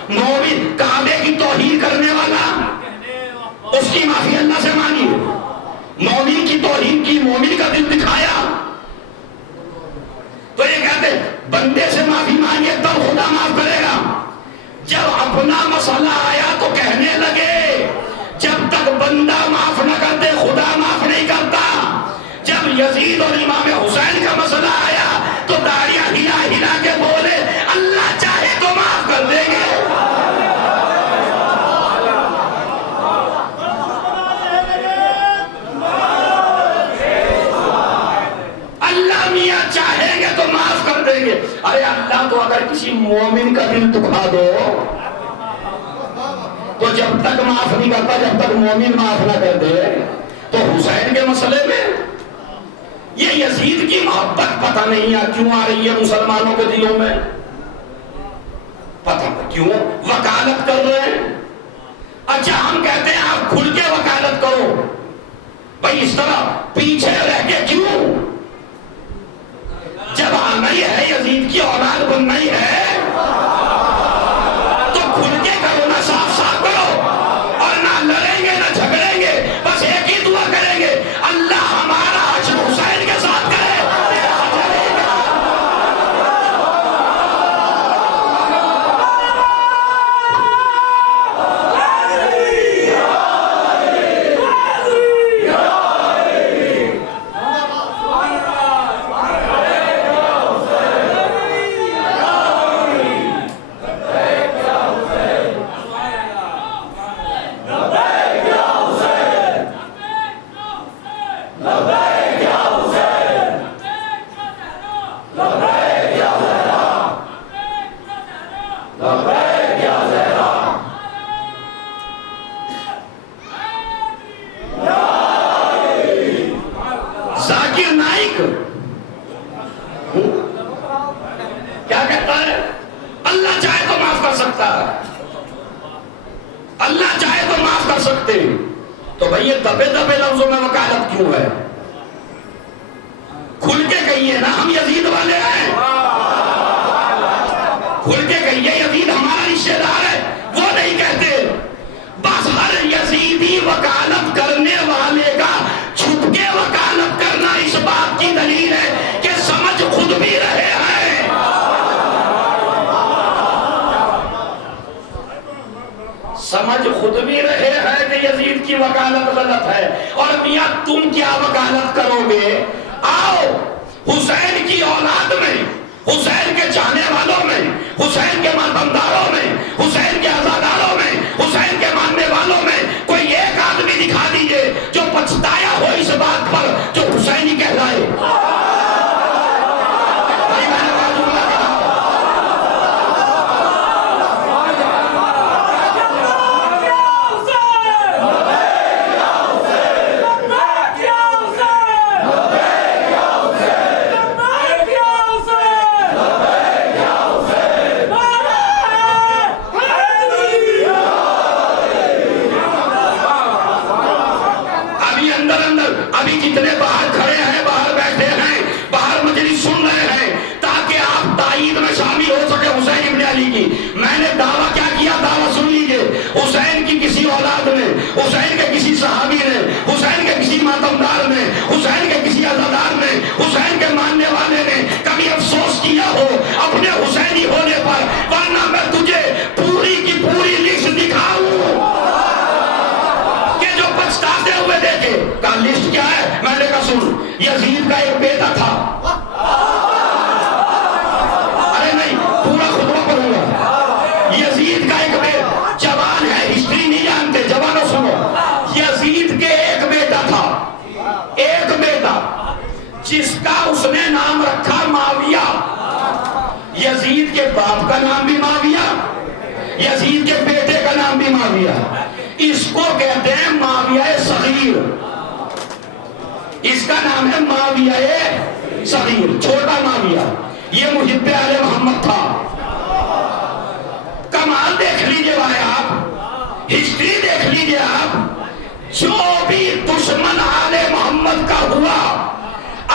مومن کعبے کی توہین کرنے والا اس کی معافی اللہ سے مانگی. مومن کی توہین کی, مومن کا دل دکھایا تو یہ کہتے بندے سے معافی مانگے تب خدا معاف کرے گا. جب اپنا مسئلہ آیا تو کہنے لگے جب تک بندہ معاف نہ کرتے خدا معاف نہیں کرتا. جب یزید اور امام حسین کا مسئلہ آیا تو داڑیاں ہلا ہلا کے بولے اللہ چاہے تو معاف کر دیں گے. اللہ میاں چاہیں گے تو معاف کر دیں گے. ارے اللہ تو اگر کسی مومن کا دل دکھا دو تو جب تک معاف نہیں کرتا جب تک مومن معاف نہ کر دے. تو حسین کے مسئلے میں یہ یزید کی محبت پتہ نہیں کیوں آ رہی ہے مسلمانوں کے دلوں میں, پتہ نہیں کیوں وکالت کر رہے ہیں. اچھا ہم کہتے ہیں آپ کھل کے وکالت کرو بھائی, اس طرح پیچھے رہ کے کیوں؟ جب آنا ہی ہے یزید کی اولاد بننا ہی ہے تو کھل کے کرو نا, صاف صاف کرو اور نہ لڑیں گے نہ جھگڑیں گے, بس ایک ہی دعا کریں گے اللہ ہمارا حشر حسین کے ساتھ کرے. کیا کہتا ہے؟ اللہ چاہے تو معاف کر سکتا ہے, اللہ چاہے تو معاف کر سکتے. تو بھئی یہ دبے دبے لفظوں میں وکالت کیوں ہے؟ کھل کے کہیے نا ہم یزید والے ہیں, کھل کے کہیے یزید ہمارا رشتہ دار ہے. وہ نہیں کہتے. بس ہر یزیدی وکالت کرنے والے کا چھپ کے وکالت کرنا اس بات کی دلیل ہے کہ سمجھ خود بھی رہے ہیں. سمجھ خود بھی رہے ہیں کہ یزید کی وکالت غلط ہے. اور میاں تم کیا وکالت کرو گے؟ آؤ حسین کی اولاد میں, حسین کے چاہنے والوں میں, حسین کے ماتمداروں میں, حسین کے عزاداروں میں, حسین کے ماننے والوں میں کوئی ایک آدمی دکھا دیجئے جو پچھتایا ہو اس بات پر جو حسینی کہلائے. ابھی جتنے باہر کھڑے ہیں, باہر بیٹھے ہیں, باہر مجلس سن رہے ہیں تاکہ آپ تائید میں شامل ہو سکے حسین ابن علی کی. میں نے دعویٰ کیا کیا, دعویٰ سن لیجئے. حسین کی کسی اولاد نے, حسین کے کسی صحابی نے, حسین کے کسی ماتمدار نے, حسین کے کسی عزادار نے, حسین کے ماننے والے نے کبھی افسوس کیا ہو اپنے حسینی ہونے پر, ورنہ میں تجھے پوری کی پوری لسٹ دکھاؤں کہ جو پچھتاتے ہوئے دیکھے. کا لسٹ کیا ہے؟ میں نے کہا سن, یزید کا ایک بیٹا تھا. ارے نہیں, پورا خطبہ پڑھوں گا. یزید کا ایک بیٹا, جوان ہے, ہسٹری نہیں جانتے, جوانوں سنو. یزید کے ایک بیٹا تھا, ایک بیٹا جس کا اس نے نام رکھا معاویہ. یزید کے باپ کا نام بھی معاویہ, یزید کے بیٹے کا نام بھی معاویہ. اس کو کہتے ہیں معاویہ صغیر. اس کا نام ہے معاویہ صغیر, چھوٹا معاویہ. یہ محب آل محمد تھا. کمال دیکھ لیجئے بھائی آپ, ہسٹری دیکھ لیجئے آپ. جو بھی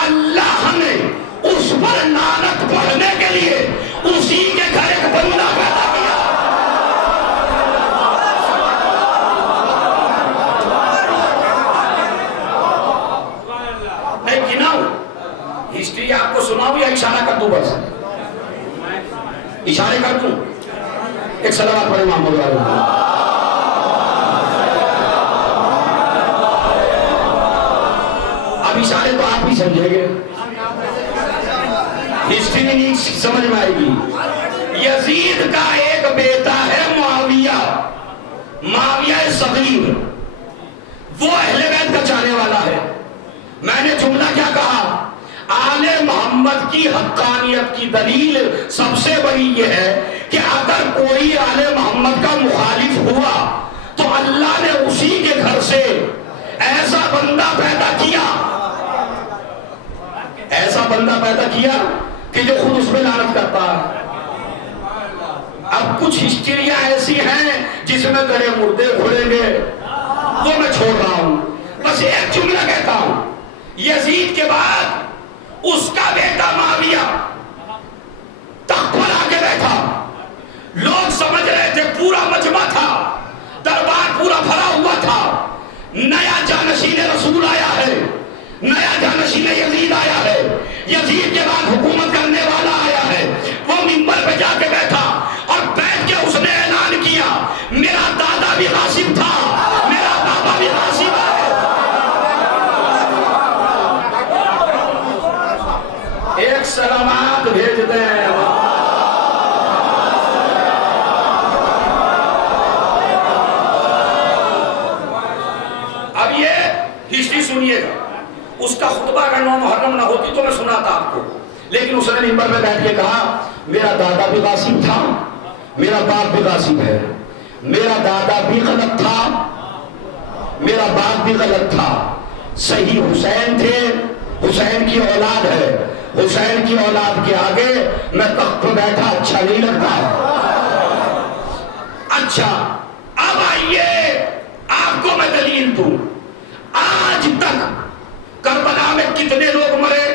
اللہ نے اس پر لعنت پڑھنے کے لیے اسی کے گھر ایک بندہ پیدا کیا. میں گناؤں ہسٹری آپ کو سناؤں یا اشارہ کر دوں؟ بس اشارے کر دوں. ایک صلوات پڑھیں محمد علیہ. اب اشارے تو آپ ہی سمجھیں گے, ہسٹری نہیں سمجھ میں آئے گی. یزید کا ایک بیٹا ہے معاویہ, معاویہ صغیر, وہ اہل بیت کا چاہنے والا ہے. میں نے جملہ کیا کہا؟ آل محمد کی حقانیت کی دلیل سب سے بڑی یہ ہے کہ اگر کوئی آل محمد کا مخالف ہوا تو اللہ نے اسی کے گھر سے ایسا بندہ پیدا کیا, ایسا بندہ پیدا کیا کہ جو خود اس میں لعنت کرتا ہے. اب کچھ ہسٹریاں ایسی ہیں جس میں گڑے مردے کھڑیں گے, وہ میں چھوڑ رہا ہوں. بس ایک جملہ کہتا ہوں, یزید کے بعد اس کا بیٹا معاویہ تخت پر آ کے بیٹھا. لوگ سمجھ رہے تھے پورا مجمع تھا, دربار پورا بھرا ہوا تھا, نیا جانشین رسول آیا ہے, نیا جانشین یزید آیا ہے, یزید کے بعد حکومت کرنے والا آیا ہے. وہ منبر پہ جا کے بیٹھا اور بیٹھ کے اس نے اعلان کیا, میرا دادا بھی غاصب تھا, میرا دادا بھی غاصب ہے. ایک سلامات بھیج دیں. اب یہ ہسٹری سنیے گا, اس کا خطبہ اگر 9 محرم نہ ہوتی تو میں سناتا آپ کو, لیکن اس نے منبر پہ بیٹھ کے کہا میرا دادا بھی غاصب تھا, میرا باپ بھی غاصب ہے, میرا دادا بھی غلط تھا, میرا باپ بھی غلط تھا, صحیح حسین تھے, حسین کی اولاد ہے, حسین کی اولاد کے آگے میں تخت پر بیٹھا اچھا نہیں لگتا. اچھا اب آئیے آپ کو میں دلیل دوں. آج تک کربلا میں کتنے لوگ مرے؟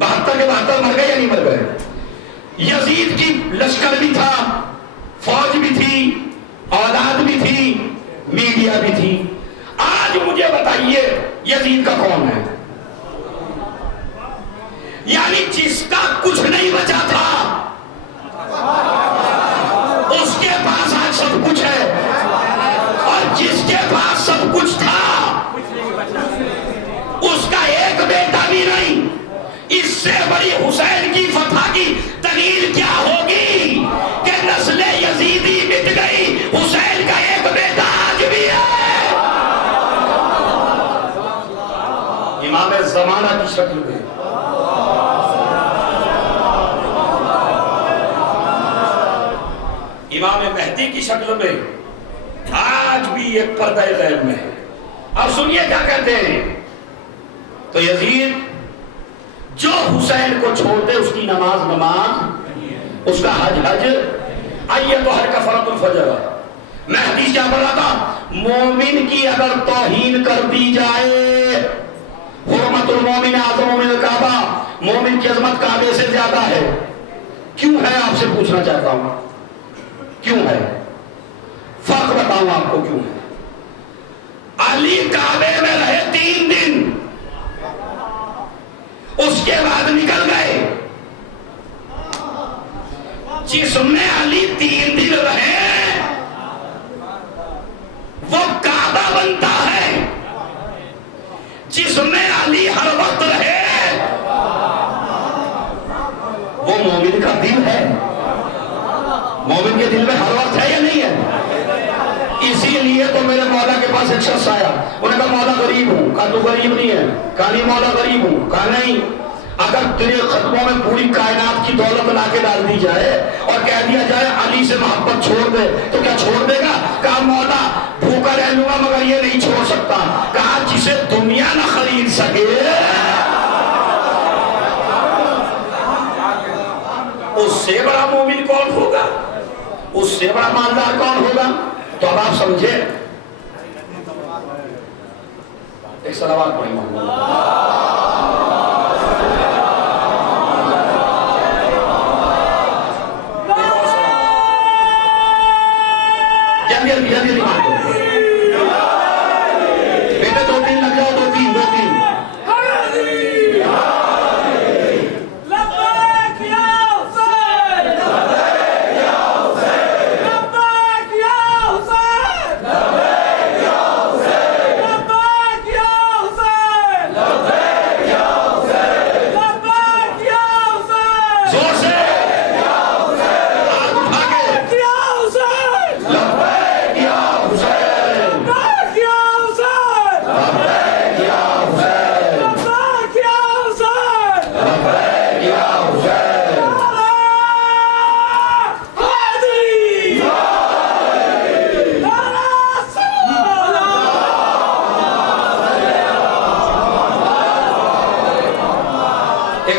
72 کے 72 مر گئے یا نہیں مر گئے؟ یزید کی لشکر بھی تھا, فوج بھی تھی, اولاد بھی تھی, میڈیا بھی تھی. آج مجھے بتائیے یزید کا کون ہے؟ یعنی جس کا کچھ نہیں بچا تھا اس کے پاس آج سب کچھ ہے, اور جس کے پاس سب کچھ تھا اس کا ایک بیٹا بھی نہیں. اس سے بڑی حسین کی فتح کی دلیل کیا ہوگی کہ نسل یزیدی مٹ گئی, حسین کا ایک بیٹا آج بھی ہے. امام زمانہ کی شکل میں, امام مہدی کی شکل میں آج بھی ایک پردہ غیب میں ہے. اب سنیے کیا کہتے ہیں. تو یزید جو حسین کو چھوڑتے اس کی نماز نماز, اس کا حج حج. آئیے تو ہر کفرت الفجر, میں حدیث کیا پڑھ رہا تھا, مومن کی اگر توہین کر دی جائے, حرمت المومن اعظم من الکعبہ, مومن کی عظمت کعبے سے زیادہ ہے. کیوں ہے آپ سے پوچھنا چاہتا ہوں, کیوں ہے؟ فرق بتاؤں آپ کو کیوں ہے. علی کعبے میں رہے 3 دن, اس کے بعد نکل گئے. جس میں علی 3 دن رہے وہ کعبہ بنتا ہے, جس میں علی ہر وقت رہے وہ مومن کا دل ہے. مومن کے دل میں ہر وقت ہے یا نہیں ہے؟ اسی لیے تو میرے مولا کے پاس ایک شخص آیا, انہوں نے کہا مولا غریب ہوں. کہا تو غریب نہیں ہے. کہا نہیں مولا غریب ہوں. کہا نہیں, اگر تیرے خطبوں میں پوری کائنات کی دولت لا کے ڈال دی جائے اور کہہ دیا جائے علی سے محبت چھوڑ دے تو کیا چھوڑ دے گا؟ کہا مولا بھوکا رہ لوں گا مگر یہ نہیں چھوڑ سکتا. کہا جسے دنیا نہ خرید سکے اس سے بڑا مومن کون ہوگا, اس سے بڑا مالدار کون ہوگا؟ تو اب آپ سمجھے. ایک صلوات پڑھیں.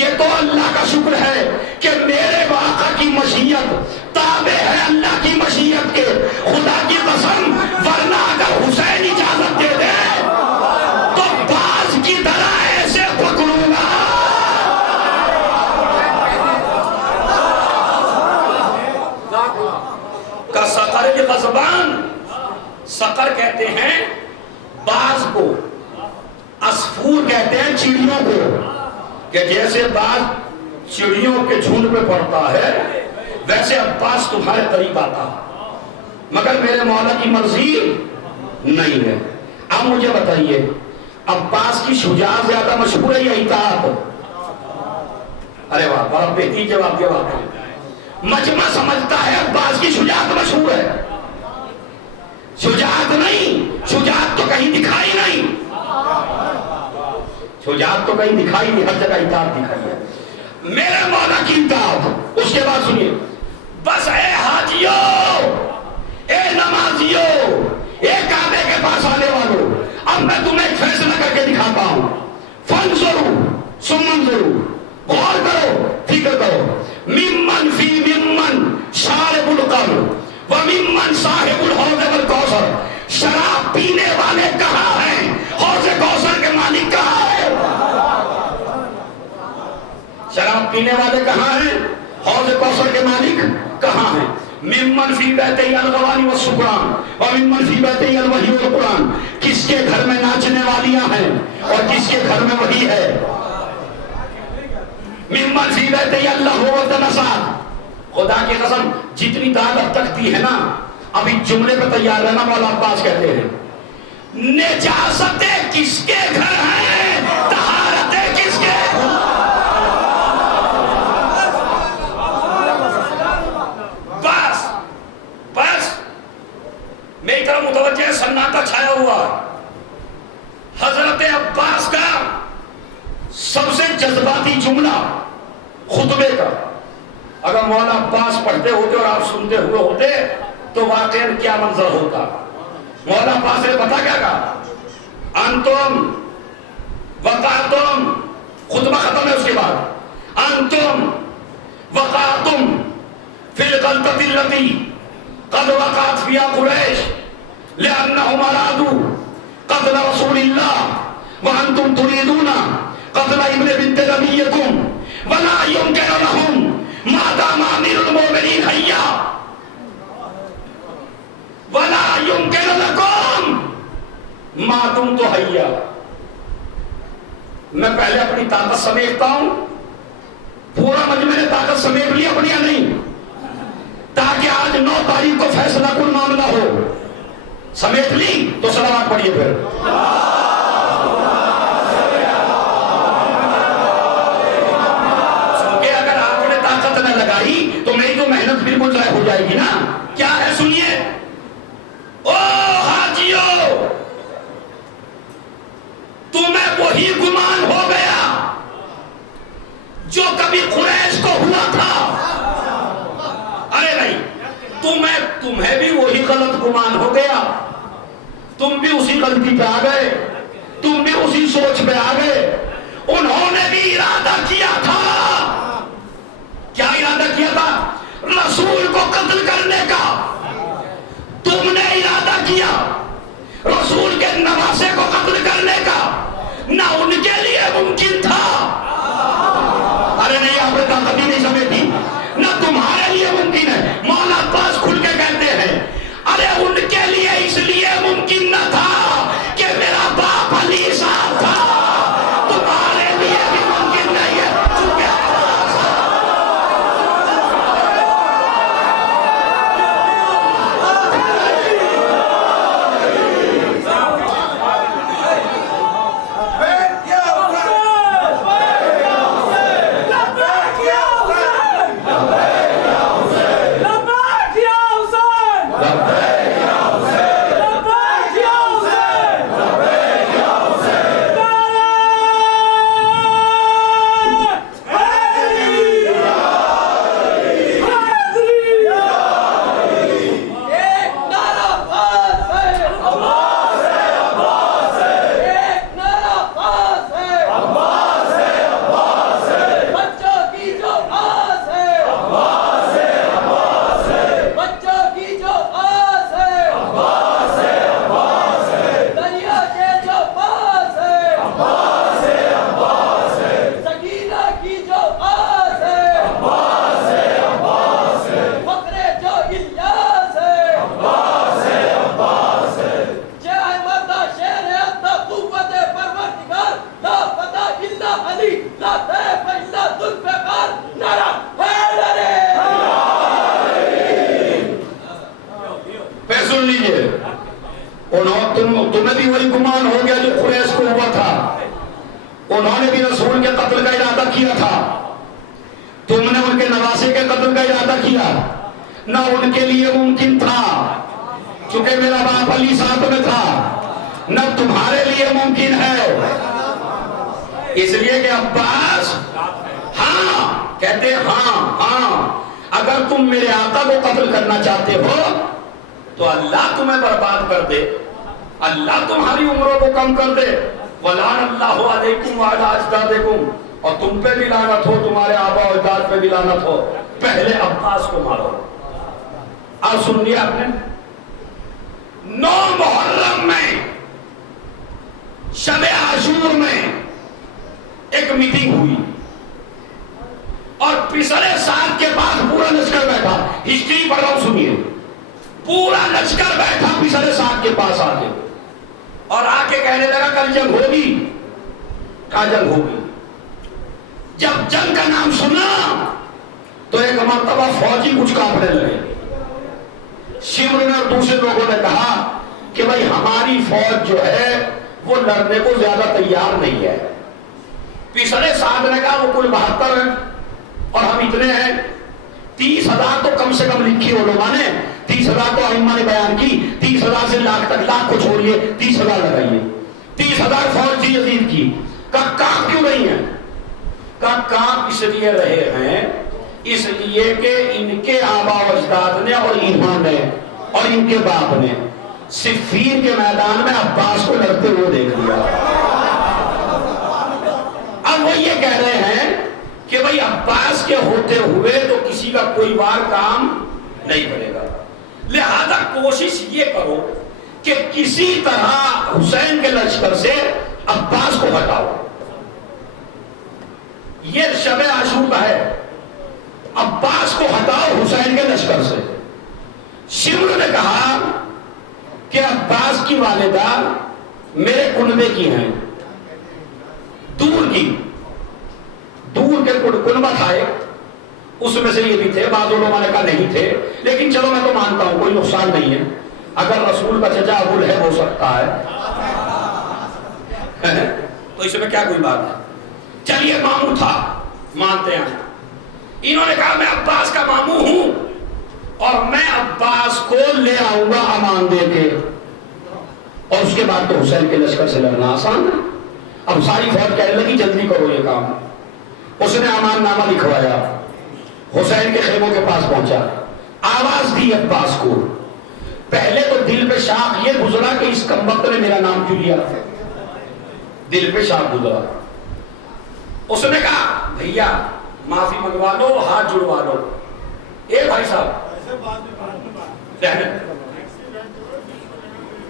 یہ تو اللہ کا شکر ہے کہ میرے آقا کی مشیت تابع ہے اللہ کی مشیت کے. خدا کی قسم ورنہ اگر حسین اجازت دے دے تو باز کی طرح ایسے پکڑوں گا. کا سقر کی غضبان، سقر کہتے ہیں باز کو، عصفور کہتے ہیں چڑیوں کو، کہ جیسے باز چڑیوں کے جھنڈ پہ پڑتا ہے ویسے عباس تمہارے قریب آتا، مگر میرے مولا کی مرضی نہیں ہے. اب مجھے بتائیے عباس کی شجاعت زیادہ مشہور ہے یا اطاعت؟ ارے واہ، بڑا بہترین جواب دیا. مجمع سمجھتا ہے عباس کی شجاعت مشہور ہے. شجاعت نہیں، شجاعت تو کہیں دکھائی نہیں، شجاعت تو کہیں دکھائی نہیں، ہر جگہ اطاعت دکھائی ہے. میرے مولا کی اطاعت. اس کے بعد سنیے، بس اے حاجیوں، اے نمازیوں، اے کعبے کے پاس آنے والوں، اب میں تمہیں ایک فیصلہ کر کے دکھاتا ہوں. فانظروا ثم انظروا، غور کرو، فکر کرو. ممن فی ممن شارب القمر وممن صاحب الحوض والکوثر. شراب پینے والے کہاں ہیں؟ حوض کوثر کے مالک کہاں ہے؟ شراب پینے والے کہاں ہیں؟ حوض کوثر کے مالک کہاں ہیں؟ ممن فی بیتہ الغوانی والسکران وممن فی بیتہ الوحی والقرآن. کس کے گھر میں ناچنے والیاں ہیں اور کس کے گھر میں وحی ہے؟ ممن فی بیتہ اللہ والنساء. خدا کی قسم جتنی دعوت تک دی ہے نا، ابھی جملے پہ تیار رہنا. مولا عباس کہتے ہیں نجاستیں کس کے گھر ہیں، طہارتیں کس کے. بس بس میری طرف متوجہ، سناٹا چھایا ہوا. حضرت عباس کا سب سے جذباتی جملہ خطبے کا اگر مولانا عباس پڑھتے ہوتے اور آپ سنتے ہوئے ہوتے تو واقعا کیا منظر ہوتا. مولانا عباس نے پتا کیا کہا؟ انتم وقعتم، خطبہ ختم ہے اس کے بعد، انتم وقعتم فی الغلطۃ التي قد وقعت فيها قریش لأنهم ارادوا قتل رسول الله وانتم تريدون قتل ابن بنت نبيكم ولا يمكن لهم ما دام امیر المؤمنین حیا ولا يمكن لكم ما دمت حیا. میں پہلے اپنی طاقت سمیٹتا ہوں، پورا مجمع نے طاقت سمیٹ لی اپنی نہیں، تاکہ آج 9 تاریخ کو فیصلہ کن معاملہ ہو. سمیٹ لی تو صلوات پڑھیے پھر. تو میری تو محنت بالکل ضائع ہو جائے گی نا. کیا ہے سنیے، او حاجیو، تمہیں وہی گمان ہو گیا جو کبھی قریش کو ہوا تھا. ارے نہیں، تمہیں بھی وہی غلط گمان ہو گیا. تم بھی اسی غلطی پہ آ گئے، تم بھی اسی سوچ پہ آ گئے. انہوں نے بھی ارادہ کیا تھا. کیا ارادہ کیا تھا؟ رسول کو قتل کرنے کا. تم نے ارادہ کیا رسول کے نواسے کو قتل کرنے کا. نہ ان کے لیے ممکن تھا. ارے نہیں، آپ نے طاقت ہی نہیں سمجھی. نہ تمہارے لیے ممکن ہے. مولا عباس کھل کے کہتے ہیں ارے ان کے لیے اس لیے ممکن نہ تھا کہ میرا باپ علی صاحب تھا. تمہارے لیے بھی ممکن نہیں ہے. تمہیں بھی وہی گمان ہو گیا جو قریش کو ہوا تھا، انہوں نے بھی رسول کے قتل کا ارادہ کیا تھا، تم نے ان کے نواسے کے قتل کا ارادہ کیا، نہ ان کے لیے ممکن تھا چونکہ میرا باپ علی ساتھ میں تھا، نہ تمہارے لیے ممکن ہے، اس لیے کہ عباس ہاں کہتے ہاں اگر تم میرے آقا کو قتل کرنا چاہتے ہو تو اللہ تمہیں برباد کر دے، اللہ تمہاری عمروں کو کم کر دے، وَلَعَنَ اللَّهُ عَلَيْكُمْ وَعَلَىٰ أَجْدَادِكُمْ، اور تم پہ بھی لعنت ہو، تمہارے آبا و اجداد پہ بھی لعنت ہو، پہلے عباس کو مارو۔ اور سن لیا آپ نے 9 محرم میں شب عاشور میں ایک میٹنگ ہوئی اور پسرے سات کے بعد پورا لشکر بیٹھا، ہسٹری پڑھ رہا ہوں سنیے، پورا لشکر بیٹھا پسرے سات کے پاس آ کے اور آ کے کہنے لگا کل جنگ ہوگی، کہا جنگ ہوگی۔ جب جنگ کا نام سنا تو ایک مرتبہ فوجی کچھ کانپنے لگے، شمر نے اور دوسرے لوگوں نے کہا کہ بھائی ہماری فوج جو ہے وہ لڑنے کو زیادہ تیار نہیں ہے۔ پسرے سات نے کہا وہ کل 72 ہیں اور ہم اتنے ہیں، 30,000 تو کم سے کم لکھی علماء نے، 30,000 تو ائمہ نے بیان کی، 30,000 سے لاکھ تک، لاکھ کو چھوڑیے 30,000 لگائیے، 30,000 فوج تھی یزید کی۔ کہا کام کیوں نہیں ہے؟ کہا کام اس لیے رہے ہیں اس لیے کہ ان کے آبا و اجداد نے اور انہوں نے اور ان کے باپ نے صفین کے میدان میں عباس کو لڑتے ہوئے دیکھ لیا۔ اب وہ یہ کہہ رہے ہیں کہ بھئی عباس کے ہوتے ہوئے تو کسی کا کوئی وار کام نہیں کرے گا، لہذا کوشش یہ کرو کہ کسی طرح حسین کے لشکر سے عباس کو ہٹاؤ۔ یہ شب عاشور کا ہے، عباس کو ہٹاؤ حسین کے لشکر سے۔ شمر نے کہا کہ عباس کی والدہ میرے کنبے کی ہیں، دور کی، دور کے کنبہ تھا ایک، اس میں سے یہ بھی تھے، بعض علماء نے کہا نہیں تھے، لیکن چلو میں تو مانتا ہوں کوئی نقصان نہیں ہے، اگر رسول کا چچا ابو لہب ہو سکتا ہے تو اس میں کیا کوئی بات ہے، چلیے ماموں تھا، مانتے ہیں۔ انہوں نے کہا میں عباس کا ماموں ہوں اور میں عباس کو لے آؤں گا امان دے کے، اور اس کے بعد تو حسین کے لشکر سے لڑنا آسان ہے۔ اب ساری فوج کہنے لگی جلدی کرو یہ کام، اس نے امان نامہ لکھوایا، حسین کے خیموں کے پاس پہنچا، آواز دی عباس کو، پہلے تو دل پہ شاق یہ گزرا کہ اس کمبخت نے میرا نام کیوں لیا، دل پہ شاق گزرا۔ اس نے کہا بھیا معافی منگوا لو، ہاتھ جڑوا لو۔ اے بھائی صاحب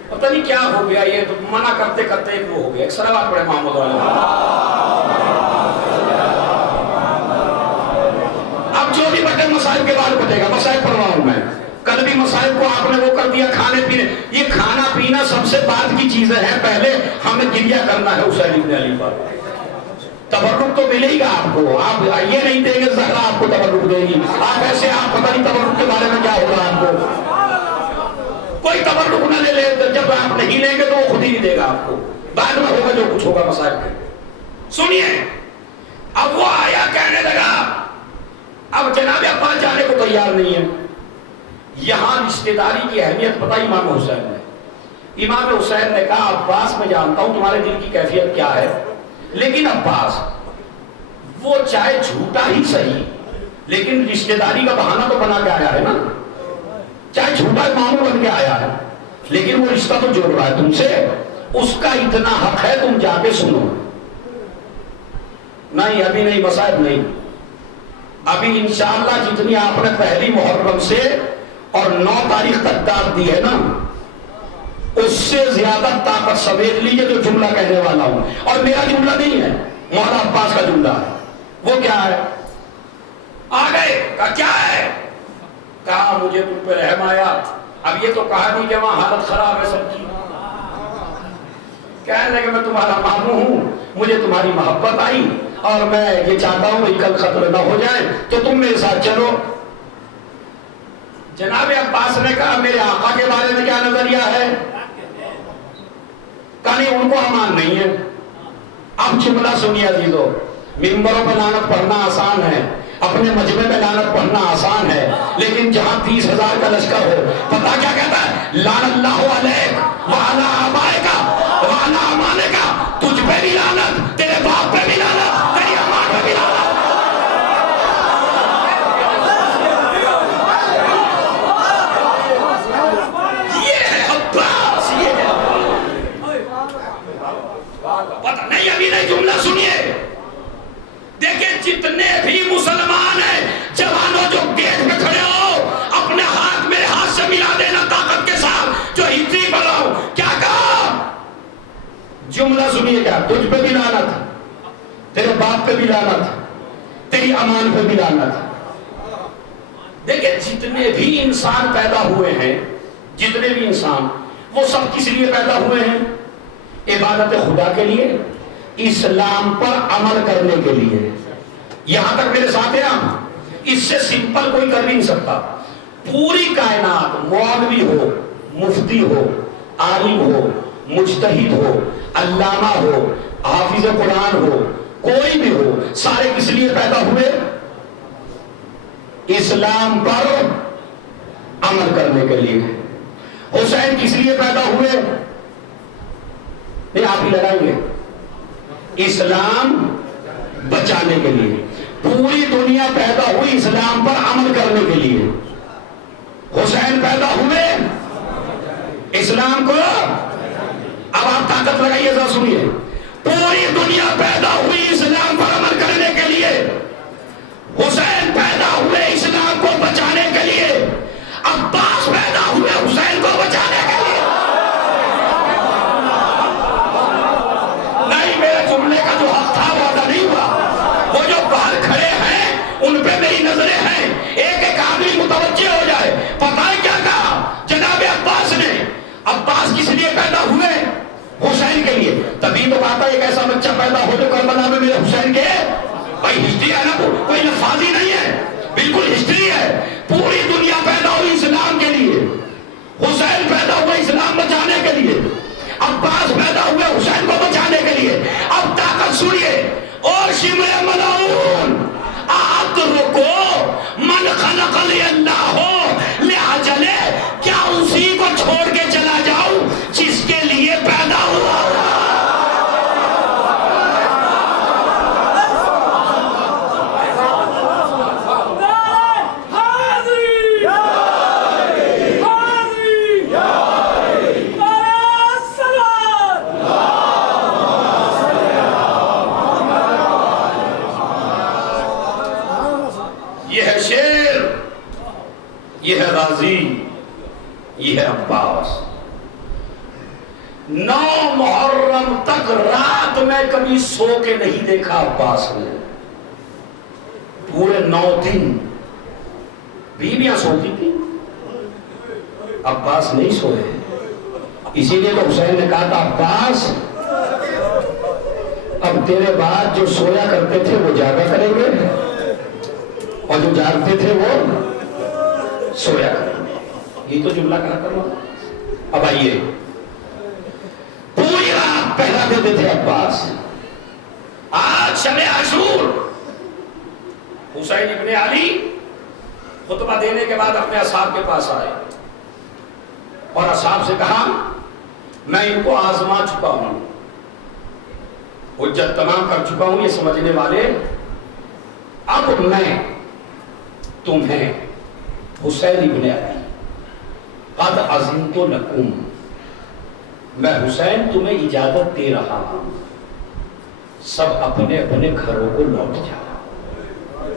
پتہ نہیں کیا ہو گیا، یہ تو منع کرتے کرتے ایک وہ ہو گیا، ایک صلوات پڑھے محمد علیہ۔ اب جو بھی بٹے مسائل کے بعد بٹے گا، مسائل پڑھواؤں میں، کل بھی مسائل کو آپ نے وہ کر دیا کھانے پینے، یہ کھانا پینا سب سے بعد کی چیزیں ہیں، پہلے ہمیں گریہ کرنا ہے حسین ابن علی پر۔ تبرک تو ملے گا آپ کو، آپ یہ نہیں دیں گے زہرا آپ کو تبرک دے گی، آپ ایسے آپ پتہ نہیں تبرک کے بارے میں کیا ہوگا، آپ کو کوئی تبرک نہ لے لے، جب آپ نہیں لیں گے تو وہ خود ہی نہیں دے گا آپ کو، بعد میں ہوگا جو کچھ ہوگا مسائل کے۔ سنیے اب وہ آیا کہنے لگا، اب جناب عباس جانے کو تیار نہیں ہے۔ یہاں رشتہ داری کی اہمیت پتہ امام حسین نے، امام حسین نے کہا عباس میں جانتا ہوں تمہارے دل کی کیفیت کیا ہے، لیکن عباس وہ چاہے جھوٹا ہی صحیح لیکن رشتہ داری کا بہانہ تو بنا کے آیا ہے نا، چاہے جھوٹا ماموں بن کے آیا ہے لیکن وہ رشتہ تو جوڑ رہا ہے تم سے، اس کا اتنا حق ہے تم جا کے سنو۔ نہیں ابھی نہیں مسائل نہیں، ابھی انشاءاللہ جتنی آپ نے پہلی محرم سے اور 9 تاریخ تک داد دی ہے نا، اس سے زیادہ طاقت سمیت لیجئے جو جملہ کہنے والا ہوں، اور میرا جملہ نہیں ہے، مولانا عباس کا جملہ ہے۔ وہ کیا ہے؟ آ گئے، کہا کیا ہے؟ کہا مجھے تم پہ رحم آیا، اب یہ تو کہا نہیں کہ وہاں حالت خراب ہے سب کی، کہنے لگے میں تمہارا ماموں ہوں، مجھے تمہاری محبت آئی اور میں یہ چاہتا ہوں کہ کل خطر نہ ہو جائے تو تم میرے ساتھ چلو۔ جناب عباس نے کہا میرے آقا کے بارے میں کیا نظریہ ہے؟ کہانی ان کو امان نہیں ہے. اب جملہ سنیے عزیزو، ممبروں پہ لعنت پڑھنا آسان ہے، اپنے مجمع میں لعنت پڑھنا آسان ہے، لیکن جہاں 30,000 کا لشکر ہو، پتہ کیا کہتا ہے؟ لعن اللہ علیک وعلی آبائک وعلی امانک، تجھ پہ بھی لعنت، تیرے باپ پہ بھی لعنت، تیری امان پہ بھی لعنت. پتہ نہیں ابھی نہیں جملہ سنیے. دیکھیں جتنے بھی مسلمان ہیں جوانوں جو گیٹ پہ کھڑے ہو، اپنے ہاتھ میرے ہاتھ سے ملا دینا طاقت کے ساتھ جو ہندی پڑھ رہا ہوں. کیا کہا؟ جملہ سنیے کیا؟ تجھ پہ بھی لعنت، تیرے باپ پہ بھی لعنت، تیری امان پہ بھی لعنت. دیکھیں جتنے بھی انسان پیدا ہوئے ہیں، جتنے بھی انسان، وہ سب کس لیے پیدا ہوئے ہیں؟ عبادت خدا کے لیے، اسلام پر عمل کرنے کے لیے. یہاں تک میرے ساتھ ہیں آپ؟ اس سے سمپل کوئی کر بھی نہیں سکتا. پوری کائنات مولوی ہو، مفتی ہو، عالم ہو، مجتہد ہو، علامہ ہو، حافظ قرآن ہو، کوئی بھی ہو، سارے کس لیے پیدا ہوئے؟ اسلام پر عمل کرنے کے لیے. حسین کس لیے پیدا ہوئے؟ نہیں آپ ہی لگائیں گے. اسلام بچانے کے لیے. پوری دنیا پیدا ہوئی اسلام پر عمل کرنے کے لیے. حسین پیدا ہوئے اسلام کو، اب آپ طاقت لگائیے ذرا سنیے. پوری دنیا پیدا ہوئی اسلام پر عمل کرنے کے لیے. حسین پیدا ہوئے اسلام کو بچانے کے لیے. عباس پیدا ہوئے حسین کو بچانے کے لیے. نہیں، میرے جملے کا جو حق تھا وہ ادا نہیں ہوا. وہ جو باہر کھڑے ہیں ان پہ میری نظریں ہیں، ایک ایک آدمی متوجہ ہو جائے. پتہ ہے کیا کہا جناب عباس نے؟ عباس کس لیے پیدا ہوئے؟ حسین کے لیے. تبھی تو کہا تھا ایک ایسا بچہ پیدا ہو جو کربلا میں میرے حسین کے. بھائی ہسٹری ہے نا، کوئی لفاظی نہیں ہے، بالکل ہسٹری ہے. پوری دنیا پیدا ہوئی اسلام کے لیے. حسین پیدا ہوئے اسلام بچانے کے لیے. عباس پیدا ہوئے حسین کو بچانے کے لیے. اب طاقت سنیے. اور شمر ملعون اترکو من خلق اللہ لأجلہ، کیا اسی کو چھوڑ کے چلا جاؤں جس کے لیے پیدا ہوا؟ یہ ہے شیر، یہ ہے غازی، یہ ہے عباس. 9 محرم تک رات میں کبھی سو کے نہیں دیکھا عباس نے. پورے 9 دن بیویاں سوتی تھی، عباس نہیں سوئے. اسی لیے تو حسین نے کہا تھا عباس اب تیرے بعد جو سویا کرتے تھے وہ جاگا کریں گے، اور جو جاگتے تھے وہ سویا کریں گے. یہ تو جملہ کہا کرو. اب آئیے، پوری رات پہلا دیتے تھے عباس. آج شب عاشور حسین ابن علی خطبہ دینے کے بعد اپنے اصحاب کے پاس آئے اور اصحاب سے کہا میں ان کو آزما چکا ہوں، حجت تمام کر چکا ہوں، یہ سمجھنے والے. اب میں تمہیں حسین ابن علی قد اذنت لکم، میں حسین تمہیں اجازت دے رہا ہوں، سب اپنے اپنے گھروں کو لوٹ جاؤ،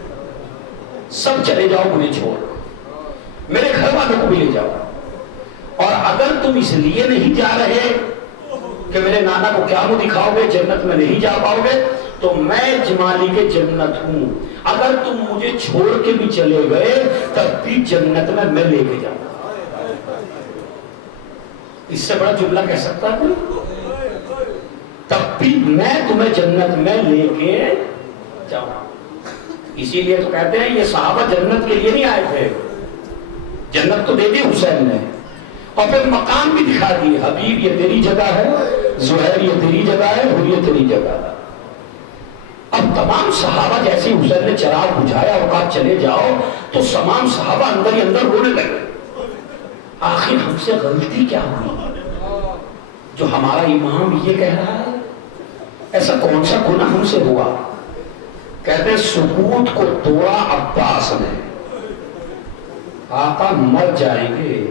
سب چلے جاؤ مجھے چھوڑ، میرے گھر والوں کو بھی لے جاؤ. اور اگر تم اس لیے نہیں جا رہے کہ میرے نانا کو کیا منہ دکھاؤ گے، جنت میں نہیں جا پاؤ گے، تو میں مالک جنت ہوں. اگر تم مجھے چھوڑ کے بھی چلے گئے تب بھی جنت میں لے کے جاؤں. اس سے بڑا جملہ کہہ سکتا ہے کوئی؟ تب بھی میں تمہیں جنت میں لے کے جاؤں. اسی لیے تو کہتے ہیں یہ صحابہ جنت کے لیے نہیں آئے تھے، جنت تو دے دی حسین نے، اور پھر مقام بھی دکھا دی. حبیب یہ تیری جگہ ہے زہیر یہ تیری جگہ ہے، اور یہ تیری جگہ ہے۔ اب تمام صحابہ جیسے حسین نے چراغ بجھایا اور کہا چلے جاؤ، تو تمام صحابہ اندر ہی اندر رونے لگے۔ آخر ہم سے غلطی کیا ہوئی جو ہمارا امام یہ کہہ رہا ہے؟ ایسا کون سا گناہ ہم سے ہوا؟ کہتے ہیں سکوت کو توڑا عباس نے، آقا مر جائیں گے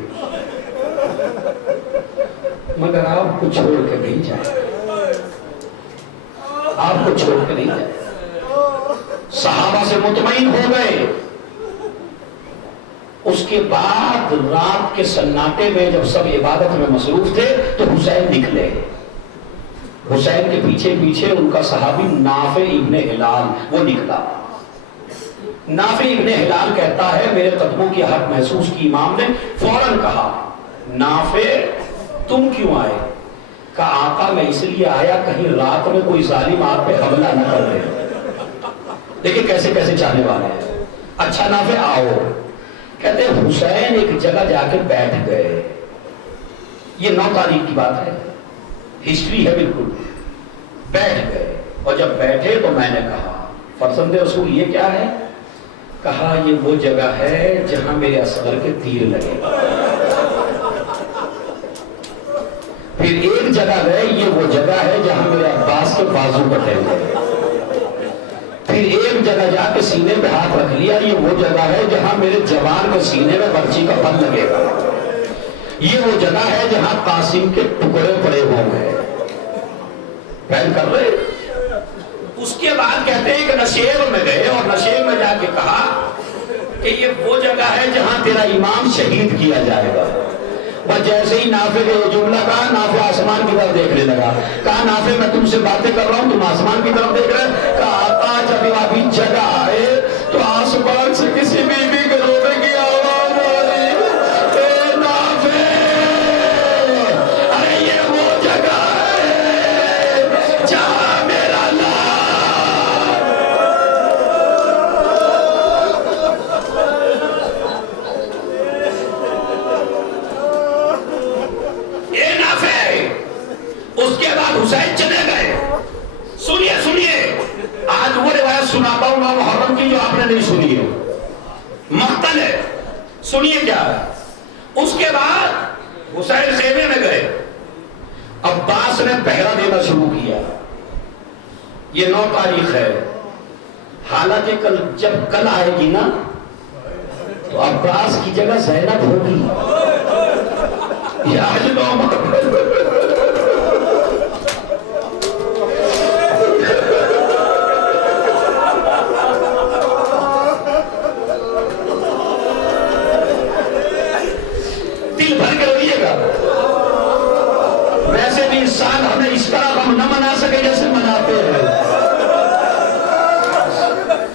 مگر آپ کو چھوڑ کے نہیں جائیں گے، آپ کو چھوڑ کے نہیں جائیں گے۔ صحابہ سے مطمئن ہو گئے۔ اس کے بعد رات کے سناٹے میں جب سب عبادت میں مصروف تھے تو حسین نکلے۔ حسین کے پیچھے پیچھے ان کا صحابی نافع ابن ہلال وہ نکلا۔ نافع ابن ہلال کہتا ہے میرے قدموں کی حق محسوس کی امام نے، فوراً کہا نافع تم کیوں آئے؟ کہا آقا میں اس لیے آیا کہیں رات میں کوئی ظالم آپ پہ حملہ نہ کر دے۔ دیکھیں کیسے کیسے چاہنے والے ہیں۔ اچھا نافع آؤ۔ کہتے ہیں حسین ایک جگہ جا کے بیٹھ گئے، یہ 9 تاریخ کی بات ہے، ہسٹری ہے بالکل۔ بیٹھ گئے اور جب بیٹھے تو میں نے کہا فرزند رسول یہ کیا ہے؟ کہا یہ وہ جگہ ہے جہاں میرے اصغر کے تیر لگے۔ پھر ایک جگہ گئے، یہ وہ جگہ ہے جہاں میرے عباس کے بازو کٹے گئے۔ پھر ایک جگہ جا کے سینے پہ ہاتھ رکھ لیا، یہ وہ جگہ ہے جہاں میرے جوان کے سینے میں برچی کا پھل لگے گا۔ یہ وہ جگہ ہے جہاں قاسم کے ٹکڑے پڑے ہوں گے۔ بیان کر رہے۔ اس کے بعد کہتے ہیں کہ نشیب میں گئے اور نشیب میں جا کے کہا کہ یہ وہ جگہ ہے جہاں تیرا امام شہید کیا جائے گا۔ بس جیسے ہی نافع نے یہ جملہ کہا، نافع آسمان کی طرف دیکھنے لگا۔ کہا نافع میں تم سے باتیں کر رہا ہوں، تم آسمان کی طرف دیکھ رہے؟ کہا آقا جب ابھی جگہ آئے تو آسمان سے کسی بی بی کے رونے کی آواز آ رہی، اے نافع ارے یہ وہ جگہ ہے جہاں میرا اس کے بعد حسین چلے گئے۔ سنیے سنیے آج وہ روایت سناتا ہوں نو محرم کی جو آپ نے نہیں سنی ہے، مقتل ہے، سنیے کیا ہے۔ اس کے بعد حسین خیمے میں گئے، عباس نے پہرا دینا شروع کیا۔ یہ 9 تاریخ ہے، حالانکہ جب کل آئے گی نا تو عباس کی جگہ زینب ہوگی۔ یہ آج 9 محرم سال ہمیں اس طرح ہم نہ منا سکے جیسے مناتے ہیں۔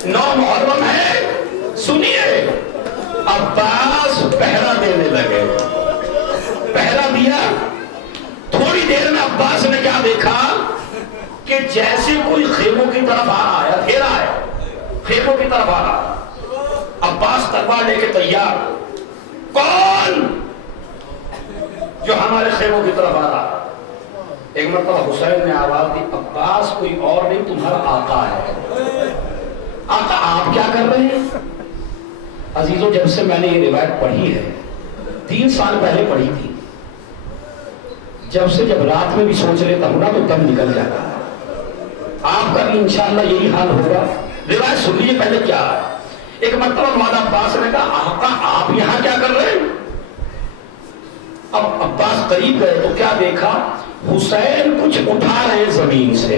9 محرم ہے، سنیے عباس پہرا دینے لگے۔ پہرا دیا، تھوڑی دیر میں عباس نے کیا دیکھا کہ جیسے کوئی خیموں کی طرف آ رہا ہے، اندھیرا ہے، خیموں کی طرف آ رہا ہے۔ عباس تلوار لے کے تیار، کون جو ہمارے خیموں کی طرف آ رہا ہے؟ ایک مرتبہ حسین نے آواز دی عباس کوئی اور نہیں تمہارا آقا ہے۔ آقا آپ کیا کر رہے ہیں؟ عزیزوں جب سے میں نے یہ روایت پڑھی ہے، 3 سال پہلے پڑھی تھی، جب رات میں بھی سوچ لیتا ہوں نا تو دم نکل جاتا ہے۔ آپ کا بھی انشاءاللہ یہی حال ہوگا۔ روایت سن لیجیے پہلے کیا ہے۔ ایک مرتبہ مولانا عباس نے کہا آقا آپ یہاں کیا کر رہے ہیں؟ اب عباس قریب گئے تو کیا دیکھا؟ حسین کچھ اٹھا رہے زمین سے۔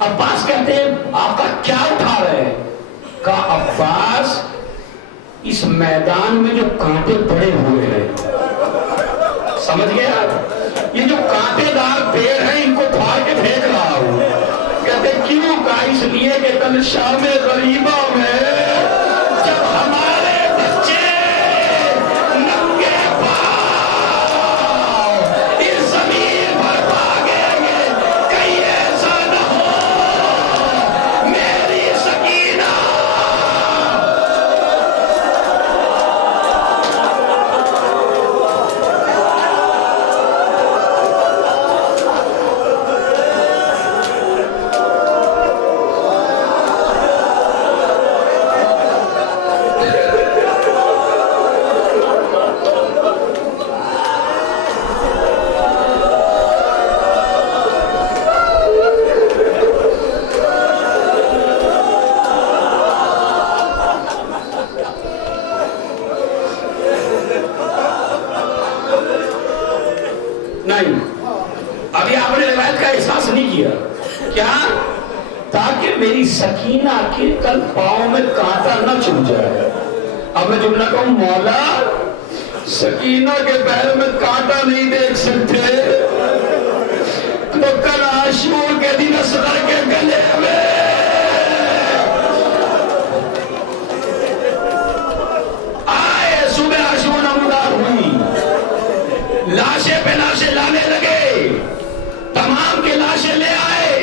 عباس کہتے ہیں آقا کیا اٹھا رہے ہیں؟ کہا عباس اس میدان میں جو کانٹے پڑے ہوئے ہیں، سمجھ گیا؟ یہ جو کانٹے دار پیڑ ہیں ان کو پھاڑ کے پھینک رہا ہوں۔ کہتے کیوں؟ کہا اس لیے کہ کل شام غریبہ میں جب ہمارے بچے نہیں، ابھی آپ نے روایت کا احساس نہیں کیا کیا؟ تاکہ میری سکینہ کے کل پاؤں میں کانٹا نہ چبھ جائے۔ اب میں جملہ کہوں، مولا سکینہ کے پیر میں کانٹا نہیں دیکھ سکتے تو کل عاشور کے دن اصغر کے گلے میں آئے۔ صبح عاشور نمودار ہوئی، لاشیں پہ لاشیں لانے لگے، تمام کے لاشیں لے آئے۔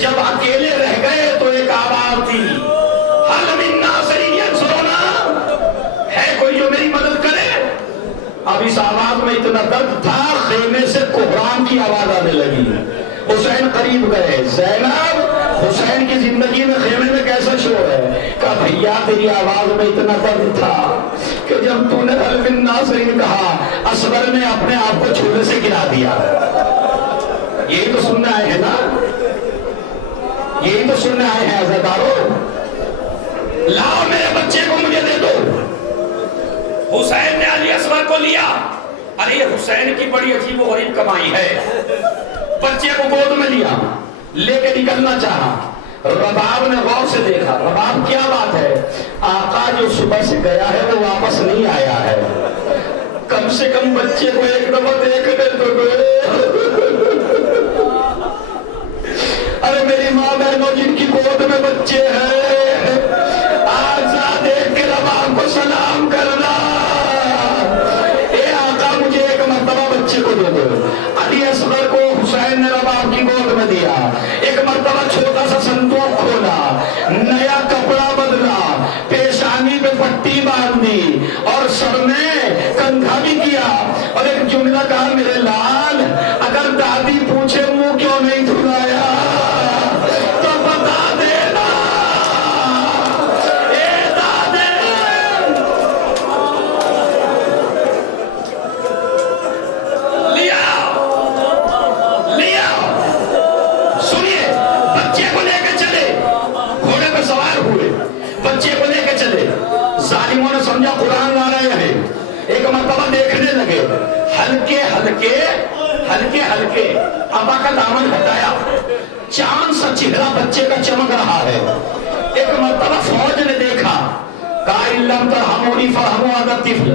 جب اکیلے رہ گئے تو ایک آواز تھی، حل من ناصر ینصرنا، ہے کوئی جو میری مدد کرے؟ اب اس آواز میں اتنا درد تھا، خیمے سے قرآن کی آواز آنے لگی۔ حسین قریب گئے، زینب حسین کی زندگی میں خیمے میں کیسا شور ہے؟ کہا بھیا تیری آواز میں اتنا درد تھا کہ جب تو نے حل من ناصر کہا، اصغر نے اپنے آپ کو چھولے سے گرا دیا۔ یہی تو سننے آئے ہیں نا، یہی تو سننے آئے ہیں عزادارو۔ لاؤ میرے بچے کو مجھے دے دو۔ حسین نے علی اصغر کو لیا۔ ارے حسین کی بڑی عجیب و غریب کمائی ہے، بچے کو گود میں لیا، لے کے نکلنا چاہا۔ رباب نے غور سے دیکھا، رباب کیا بات ہے؟ آقا جو صبح سے گیا ہے وہ واپس نہیں آیا ہے، کم سے کم بچے کو ایک دفعہ دیکھنے تو دو۔ ارے میری ماں بہنوں جن کی گود میں بچے ہیں، آجا دیکھ کے رباب کو سلام کرنا، اے آقا مجھے ایک مرتبہ بچے کو دے دو۔ علی اصغر کو حسین نے رباب کی گود میں دیا، ایک مرتبہ چھوٹا سا صندوق کھولا، نیا کپڑا بدلا، پیشانی پہ پٹی باندھ دی اور سر میں کندھا بھی کیا، اور ایک جملہ کہا، میرے لال اگر دادی پوچھے منہ کیوں نہیں دھلایا تو بتا دینا، اے دادے۔ لیا سنیے، بچے کو لے کے چلے، گھوڑے پہ سوار ہوئے، بچے کو لے کے چلے۔ ظالموں نے سمجھا قرآن لا رہے ہیں، ایک مرتبہ دیکھنے لگے، ہلکے ہلکے ہلکے ہلکے ابا کا دامن ہٹایا، چاند سا چہرہ بچے کا چمک رہا ہے۔ ایک مرتبہ فوج نے دیکھا، کہا لم ترحمونی فرحموا هذا الطفل،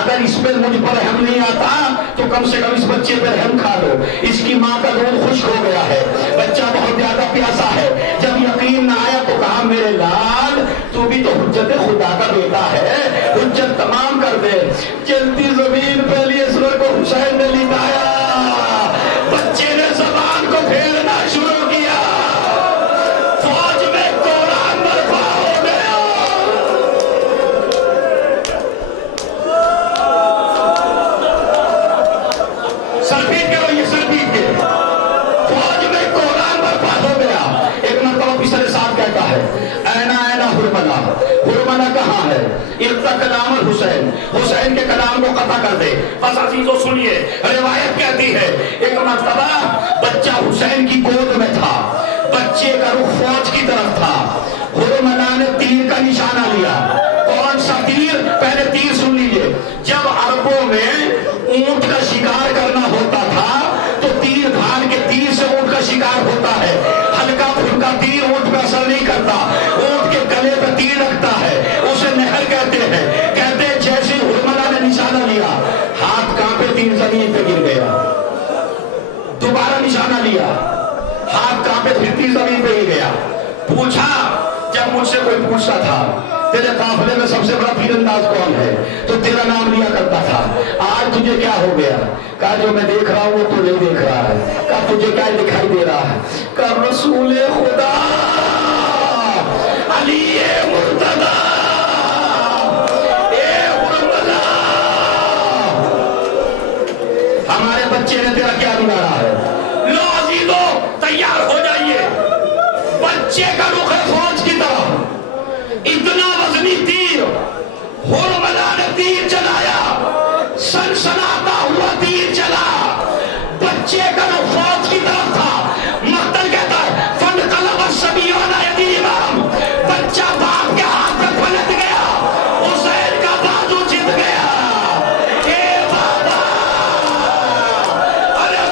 اگر اس پر مجھ پر رحم نہیں آتا تو کم سے کم اس بچے پر رحم کھا لو، اس کی ماں کا دودھ خشک ہو گیا ہے، بچہ بہت زیادہ پیاسا ہے۔ جب یقین نہ آیا تو کہا میرے لال تو بھی تو حجت خدا کا بیٹا ہے، حجت تمام کر دے۔ چلتی زمین پہ علی اصغر کو حسین نے لٹایا، بچے نے زبان کو پھیرنا شروع کیا، فوج میں قرآن برپا ہو گیا۔ سر پیٹ کے روئیے، سر پیٹ کے، فوج میں قرآن برپا ہو گیا۔ ایک مرتبہ پسر ساتھ کہتا ہے، اینا اینا حرمنا، حرمنا کہاں ہے؟ اقطع کلام الحسین، حسین کے کلام کو قطع کر دے۔ بس عزیزو سنیے، روایت کہتی ہے ایک مرتبہ بچہ حسین کی گود میں تھا، بچے کا رخ فوج کی طرف تھا، حرمنا نے تیر کا نشانہ لیا۔ کون سا تیر؟ پہلے تیر سن لیجئے، جب عربوں میں اونٹ کا شکار کرنا ہوتا تھا تو تیر بھان کے تیر سے اونٹ کا شکار ہوتا ہے، ہلکا پھلکا تیر اونٹ پہ اثر نہیں کرتا، اونٹ کے گلے پہ تیر رکھتا ہے، اسے نہر کہتے ہیں۔ کہتے ہیں جیسے حرملا نے نشانہ لیا، ہاتھ کانپے، تیر زمین پہ گر گیا، دوبارہ نشانہ لیا، ہاتھ کانپے، پھر تیر زمین پہ گر گیا۔ پوچھا، جب مجھ سے کوئی پوچھتا تھا تیرے قافلے میں سب سے بڑا تیر انداز کون ہے تو تیرا نام لیا کرتا تھا، آج تجھے کیا ہو گیا؟ کہا جو میں دیکھ رہا ہوں وہ تو نہیں دیکھ رہا ہے۔ کہا تجھے کیا دکھائی دے رہا ہے؟ کہا رسول خدا علی مرتضی اے حرملا، ہمارے بچے نے تیرا کیا بگاڑا ہے؟ لو عزیزو تیار ہو جائیے، بچے کا رخ ہے فوج کی طرف، اتنا وزنی تیر، حرملا نے تیر چلایا، سنسناتا ہوا تیر چلا، بچے کا رخ فوج کی طرف تھا۔ مقتل کہتا ہے فانقلب الصبی علی یتیما، بچہ باپ کے ہاتھ پہ پلٹ گیا، حسین کا بازو جت گیا۔ اے بابا، ارے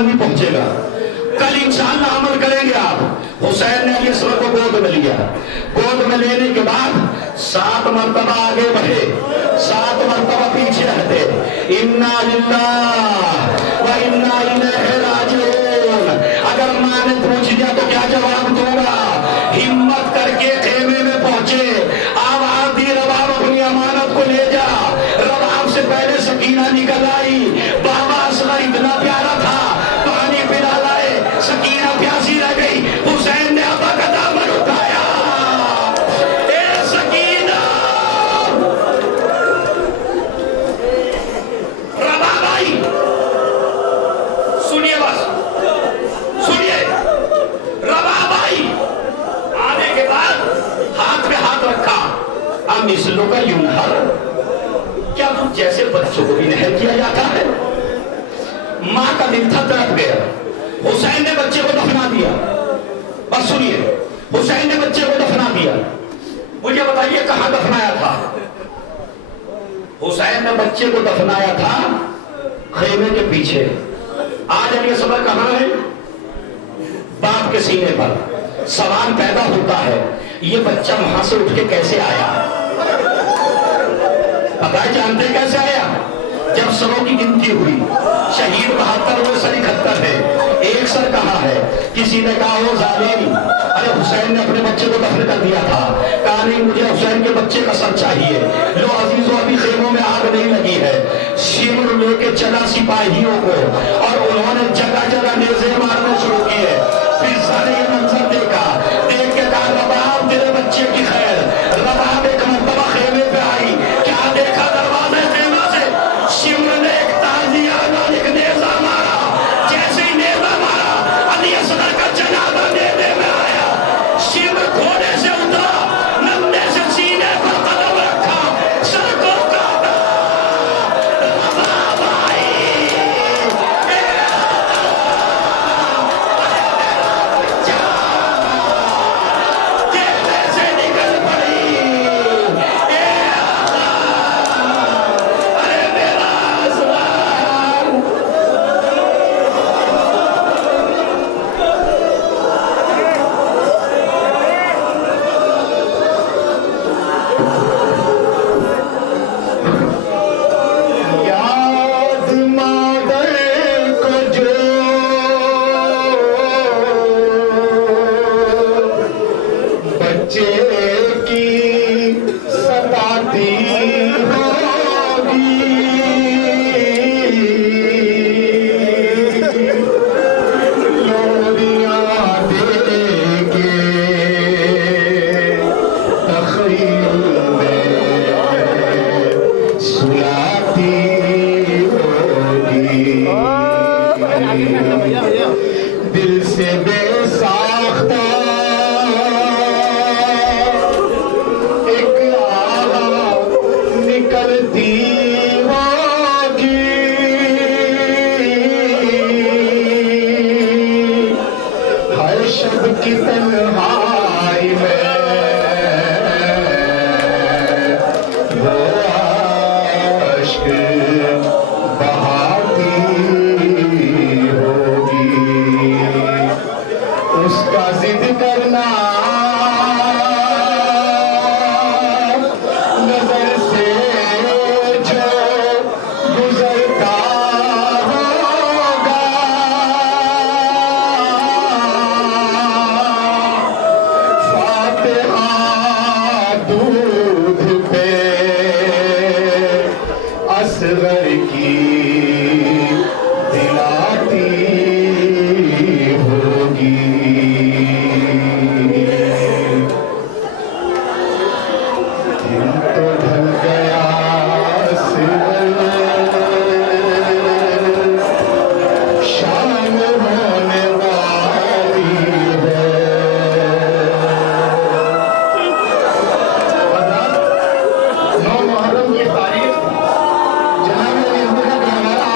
آدمی پہنچے گا. کل انشاءاللہ عمل کریں گے آپ. حسین نے علی اصغر کو گود میں لیا. گود میں لینے کے بعد 7 مرتبہ آگے بڑھے, 7 مرتبہ پیچھے ہٹے. انا للہ و انا الیہ راجعون. اگر ماں نے پوچھ دیا تو کیا جواب دوں گا؟ ہمت کر کے خیمے میں پہنچے, آواز دی رباب اپنی امانت کو لے جا. رباب سے پہلے سکینہ نکل آئی. بابا اصغر اتنا پیارا تھا, پانی پلا لائے, سکینہ پیاسی رہ گئی. حسین نے ابا کا دامن اٹھایا, اے سکینہ. رباب آئی, سنیے بس سنیے, رباب آئی. آنے کے بعد ہاتھ پہ ہاتھ رکھا. اب مثلوں کا ینہر, کیا تم جیسے بچوں کو بھی نہر کیا جاتا ہے؟ ماں کا دل تھا, تڑپ گیا. حسین نے بچے کو دفنا دیا. بس سنیے, حسین نے بچے کو دفنا دیا. مجھے بتائیے کہاں دفنایا تھا؟ حسین نے بچے کو دفنایا تھا خیمے کے پیچھے. آج علی اصغر کہاں ہے؟ باپ کے سینے پر. سوال پیدا ہوتا ہے, یہ بچہ وہاں سے اٹھ کے کیسے آیا؟ پتہ ہے جانتے کیسے آیا؟ جب سروں کی گنتی ہوئی, شہید 72 ہوئے, سر 71 ہے. ایک سر کہاں ہے؟ کسی نے کہا وہ ظالم, ارے حسین نے اپنے بچے کو دفن کر دیا تھا. کہا نہیں, مجھے حسین کے بچے کا سر چاہیے. لو عزیزوں, ابھی خیموں میں آگ نہیں لگی ہے. شمر لے کے چلا سپاہیوں کو, اور انہوں نے جگہ جگہ نیزے مارنے شروع کیے. پھر سر نے یہ منظر دیکھا, دیکھ کے کہا رباب تیرے بچے کی خیر. رباب ایک مرتبہ خیمے پہ آئی. کیا دیکھا دروازے خیمہ سے؟ شمر نے ایک تازیہ اور ایک نیزہ مارا. جیسے ہی نیزہ مارا, علی اصغر کا جنازہ نیزے میں آیا. شمر گھوڑے سے اترا, نمنے سے سینے پر قدم رکھا, سر کو کاٹا. رباب آئی, جیسے سے نکل پڑی. ارے میرا اصغر, یاد مادر کو جو بچے کی ستاتی ہوگی, لوریاں دے کے تخیل میں سلاتی ہوگی. دل سے بے ساختہ ایک آواز نکلتی ہوگی. ہر شب کی تنہائی میں وہ عشق بہاتی ہوگی. اس کا ضد کرنا